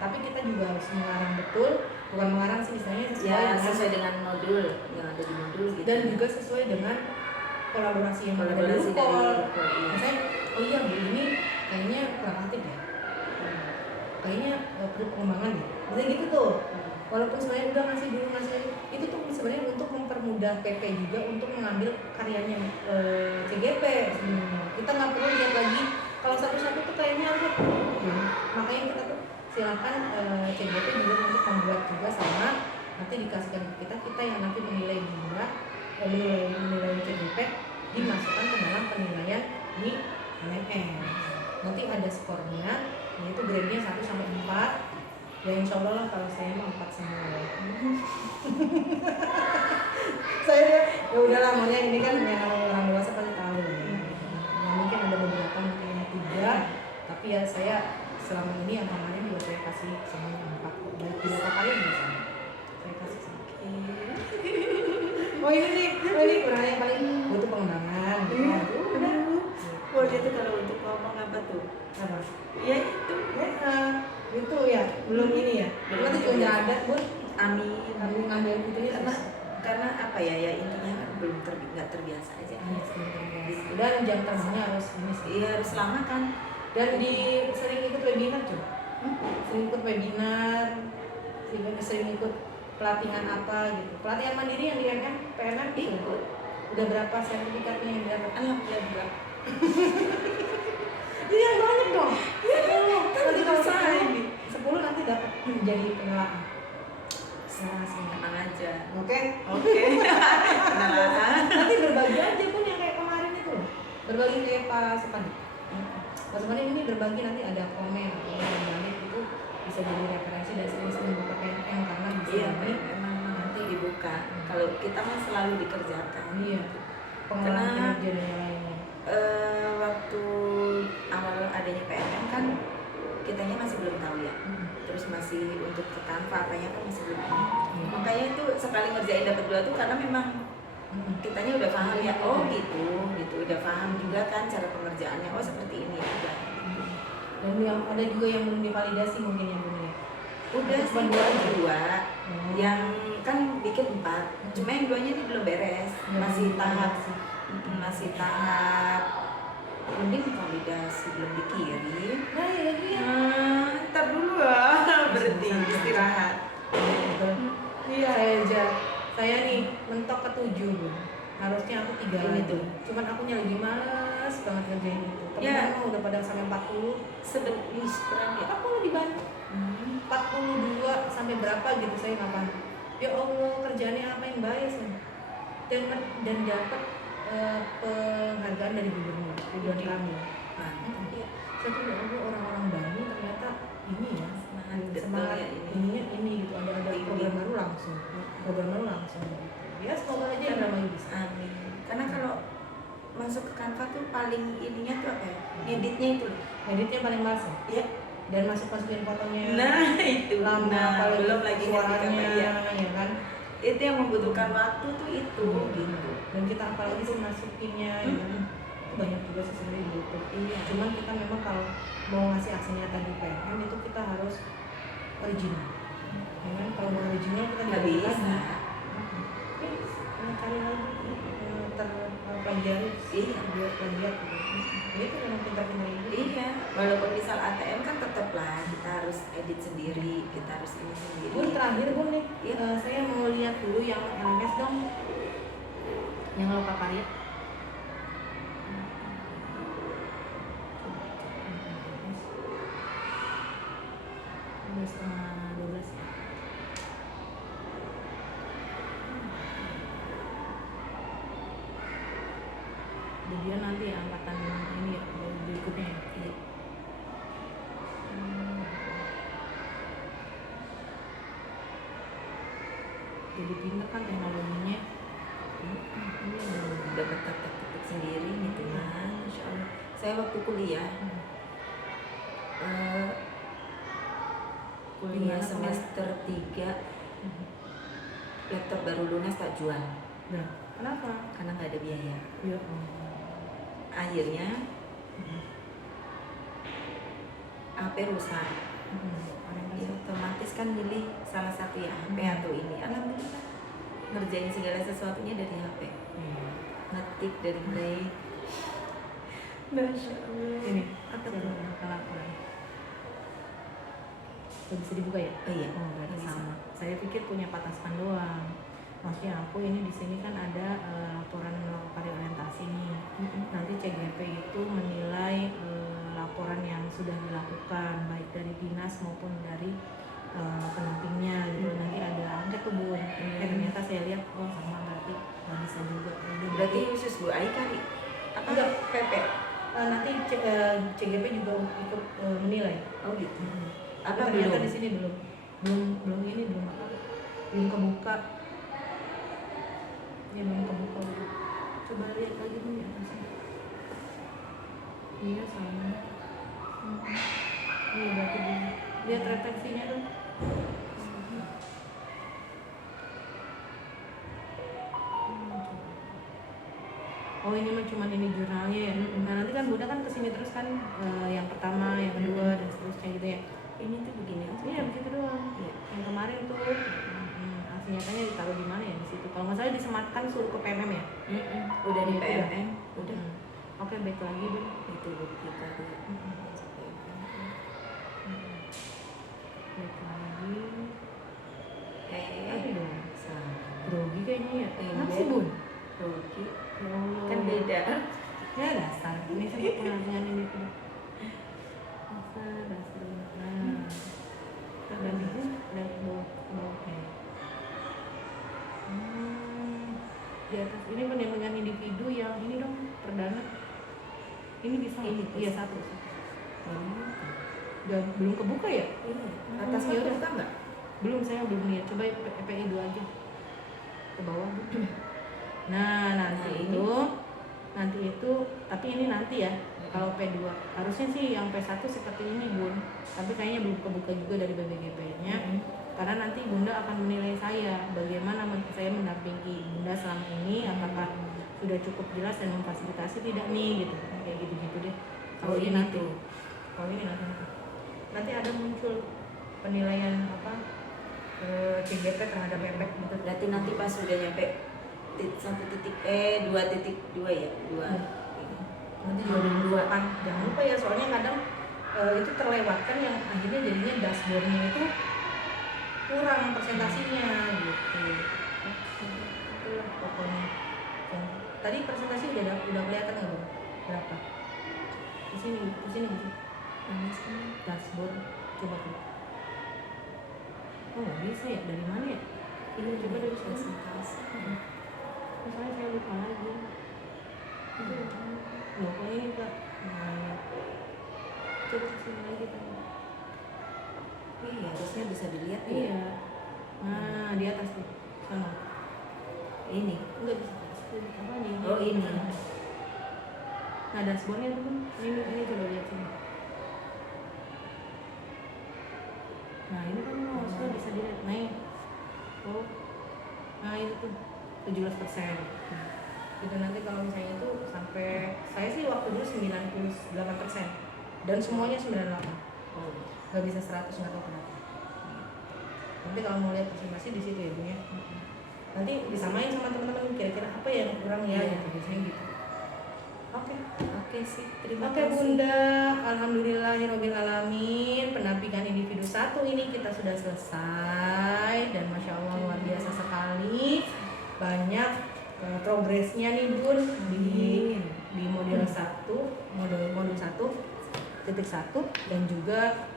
Tapi kita juga harus mengarang betul, bukan mengarang sih misalnya sesuai dengan modul yang ada di modul gitu. Dan juga sesuai dengan kolaborasi yang ada di Rukol. Misalnya, oh iya Bu ini kayaknya kurang aktif ya, kayaknya perlu pengembangan ya. Misalnya gitu tuh. Walaupun sebenarnya udah ngasih itu tuh sebenarnya untuk mempermudah PP juga untuk mengambil karyanya CGP sebenarnya. Kita nggak perlu lihat lagi kalau satu-satu tuh kayaknya harus. Makanya kita tuh silakan CGP juga untuk membuat juga sama, nanti dikasihkan ke kita yang nanti menilai Bunda, menilai CGP dimasukkan ke dalam penilaian di LMS. Nanti ada skornya, yaitu grade-nya 1 sampai 4. Ya insya Allah lah kalau saya mau 4 semua ya. Saya ya udahlah, maunya ini kan yang orang dewasa pasti tahu ya. Ya mungkin ada beberapa mungkin yang 3, tapi ya saya selama ini yang kemarin juga saya kasih semuanya 4. Baik beberapa kali juga sama. Saya kasih sama. Oh ini kurang yang paling butuh pengembangan. Udah. Oh dia tuh kalau untuk ngomong apa tuh? Apa? Ya itu. Itu ya belum ini ya. Nanti juga nggak ada Bun. Amin. Ngambil itunya karena apa ya intinya kan belum nggak terbiasa aja. Dan jam terbangnya harus ini sih. Iya harus lama kan. Dan sering ikut webinar tuh. Sering ikut webinar, sering ikut pelatihan apa gitu. Pelatihan mandiri yang di PNM ikut. Udah berapa sertifikatnya yang didapat? Alhamdulillah. Iya banyak dong. Iya nanti kalau 10 nanti dapat jadi penelaah. Tenang aja. Oke. Kenalan. Nanti berbagi aja Pun yang kayak kemarin itu loh. Berbagi kayak Pak Supandi. Pak Supandi ini berbagi, nanti ada komen atau yang balik itu bisa jadi referensi dan sering-sering buka PNM karena bisa jadi nanti dibuka. Kalau kita mah selalu dikerjakan. Iya. Pengalaman kinerja dan yang lainnya. Waktu awal adanya PNM kan kitanya masih belum tahu ya. Terus masih untuk ke Canva apanya kan masih belum. Makanya itu sekali ngerjain dapat 2 tuh karena memang kitanya udah paham ya. Oh gitu. Udah paham juga kan cara pengerjaannya. Oh seperti ini udah. Dan yang ada juga yang belum divalidasi mungkin yang belum ya. Udah sih 2 yang kan bikin 4. Cuma yang 2-nya ini belum beres. Masih tahap mending validasi, belum dikirim. Nah iya. Ntar dulu ya, berhenti istirahat. Iya. Saya nih mentok ke 7 Bu. Harusnya aku 3 ini tuh. Cuman akunya lagi malas banget ngerjain itu. Temen-temen udah pada sampai 40. Keren ya. Aku lebih banyak. 42 sampai berapa gitu saya nggak paham. Ya Allah kerjaannya apa yang bias nih. Dan dapat penghargaan dari gubernur Ridwan Kamil. Satu ya Allah, orang-orang Bali ternyata ini ya semangat ininya ini gitu, ada program baru langsung gitu. Ya semoga aja yang namanya bisa. Amin. Karena kalau masuk ke Canva tuh paling ininya tuh apa ya? Ngeditnya itu loh. Editnya paling males ya? Iya. Dan masukin fotonya Nah itu. lama, Nah, apalagi belum lagi suaranya, ya. ya kan? Itu yang membutuhkan waktu tuh itu gitu. Dan kita apalagi sih masukinnya, ya kan? Itu banyak juga sih sebenarnya di YouTube. Iya. Cuman kita memang kalau mau ngasih aksi nyata di PNM itu kita harus original. Ya kan? Kalau mau original kita Nggak tidak bisa. cari lagi terpelajari Iya. dia plagiat gitu. Ya itu memang pintar-pintar itu. Iya, walaupun misal ATM kan tetap lah kita harus edit sendiri, kita harus ini sendiri. Bun, terakhir Bun nih, Iya. saya mau lihat dulu yang LMS dong, yang Loka Karya. Udah setengah 12 ya. Dan dia nanti angkatan ini ya, berikutnya ya. Iya. Jadi pinter kan teknologinya. Dapat ketik sendiri gitu kan, Masya Allah. Saya waktu kuliah, kuliah Gimana semester 3 laptop baru lunas tak jual Nah, kenapa? karena nggak ada biaya. Ya, Akhirnya HP rusak. Ya, otomatis kan milih salah satu ya HP atau ini. Alhamdulillah ngerjain segala sesuatunya dari HP. Ngetik dari Play. Masya Allah. Ini Apa coba tuh? laporan. Bisa dibuka ya? Oh iya. Oh, berarti Bisa. sama. Saya pikir punya pataskan doang. Maksudnya aku ini di sini kan ada laporan karya orientasi nih. Nanti CGP itu menilai laporan yang sudah dilakukan baik dari dinas maupun dari pendampingnya gitu. Nanti ada angket tuh Bun. Ternyata saya lihat oh sama berarti nggak bisa juga. Berarti khusus Bu Ai kali. Apa Enggak. PP? Nanti CGP juga ikut menilai. Oh gitu. Apa Apa ternyata belum? di sini belum ini belum apa belum kebuka. Ini belum kebuka dulu. Coba lihat lagi nih di atasnya. Iya sama. Iya berarti belum. Lihat refleksinya tuh. Oh ini mah cuman ini jurnalnya ya. Nah nanti kan Bunda kan kesini terus kan yang pertama, yang kedua dan seterusnya gitu ya. Ini tuh begini aja. Iya begitu doang. Iya. Yang kemarin tuh aksi nyatanya ditaruh di mana ya di situ. Kalau nggak salah disematkan suruh ke PMM ya. Udah di Iya, udah. PMM. Udah. Oke baik lagi Bun. Itu buat kita lihat. Baik lagi. Apa Eh, dong? sama. Grogi kayaknya ya. Eh, Kenapa sih Bun? Rugi. Ya Allah. Kan beda. Ya dasar. Ini saya pernah dengan ini tuh. Dasar. Nah. Dan itu dan bawah kayak. Di atas ini dengan individu yang ini dong perdana. Ini bisa. Ini Iya bisa. satu. Udah belum kebuka ya? Ini Hmm, atasnya ya udah udah. buka nggak? Belum, saya belum lihat. Coba PPI 2 aja. Ke bawah. Bu. Nah, nanti itu tapi ini nanti ya. Kalau P2 harusnya sih yang P1 seperti ini Bun. Tapi kayaknya belum kebuka juga dari BPGP-nya. Karena nanti Bunda akan menilai saya bagaimana saya mendampingi Bunda selama ini, apakah sudah cukup jelas dan memfasilitasi tidak nih gitu. Kayak gitu-gitu deh. Kalau ini nanti. Kalau ini nanti ada muncul penilaian apa CGP terhadap bebek gitu. Berarti nanti pas sudah nyampe 2.2 ya? 2. Nanti juga kan jangan lupa ya soalnya kadang itu terlewatkan yang akhirnya jadinya dashboardnya itu kurang presentasinya gitu. Itulah pokoknya. Tadi presentasi udah kelihatan nggak Bang? Berapa? Di sini gitu. Mana sih dashboard? Coba tuh. Oh nggak bisa ya? Dari mana ya? Ini Coba dari sini. presentasi. Misalnya saya lupa lagi. Loh kok ini Kak? Nah, coba kesini lagi tadi. Iya, harusnya bisa dilihat ya. Iya. Nah di atas tuh. Sana. Ini. Enggak bisa. Apa nih? Oh, ini. Nah dashboardnya tuh Bun, ini coba lihat sini. Nah ini kan mouse bisa dilihat. Nah ini. Oh. Nah itu tuh 17%. Itu nanti kalau misalnya itu sampai saya sih waktu dulu 98% dan semuanya 98. Gak bisa 100, nggak tahu kenapa. Nanti kalau mau lihat presentasi di situ ya Bu ya. Nanti disamain sama teman-teman kira-kira apa yang kurang ya, gitu biasanya gitu. Oke sih. Terima kasih Bunda. Alhamdulillahirobbil alamin. Pendampingan individu 1 ini kita sudah selesai dan masya Allah luar biasa sekali. Banyak progresnya nih Bun di modul 1, modul 1.1 dan juga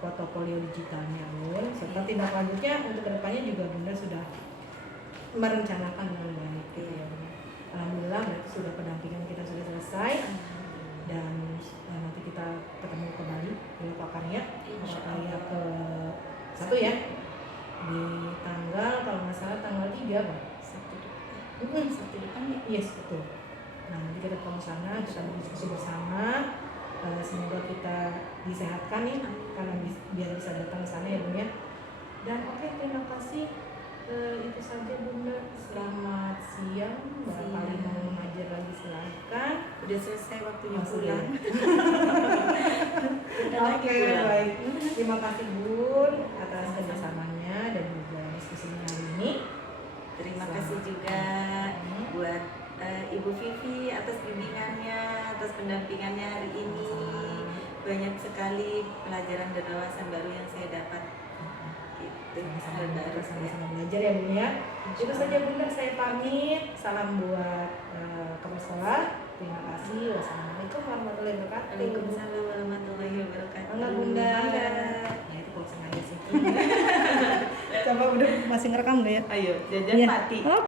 portofolio digitalnya Bun. Serta tindak lanjutnya untuk kedepannya juga Bunda sudah merencanakan dengan baik gitu ya Bun. Alhamdulillah berarti sudah pendampingan kita sudah selesai dan nanti kita ketemu kembali di Pakarya ke 1 ya di tanggal kalau nggak salah tanggal 3 Pak. Sabtu depan ya? Yes betul. Nah nanti kita ketemu sana, kita berdiskusi bersama. Semoga kita disehatkan nih karena biar bisa datang ke sana ya Bun ya. Dan terima kasih. Itu saja Bunda. Selamat siang. Barangkali mau mengajar lagi silakan. Udah selesai waktunya pulang. Oke, baik. Terima kasih Bun atas kerjasamanya dan juga diskusinya hari ini. Terima kasih juga buat Ibu Vivi atas bimbingannya, atas pendampingannya hari ini. Banyak sekali pelajaran dan wawasan baru yang saya dapat. Sama-sama belajar ya Bun ya. Itu saja Bunda, saya pamit. Salam buat kamu sekolah. Terima kasih. Wassalamualaikum warahmatullahi wabarakatuh. Waalaikumsalam warahmatullahi wabarakatuh. Enggak Bunda. Ya itu kalau sengaja sih. Coba udah masih ngerekam udah ya. Ayo jajan ya. Pati.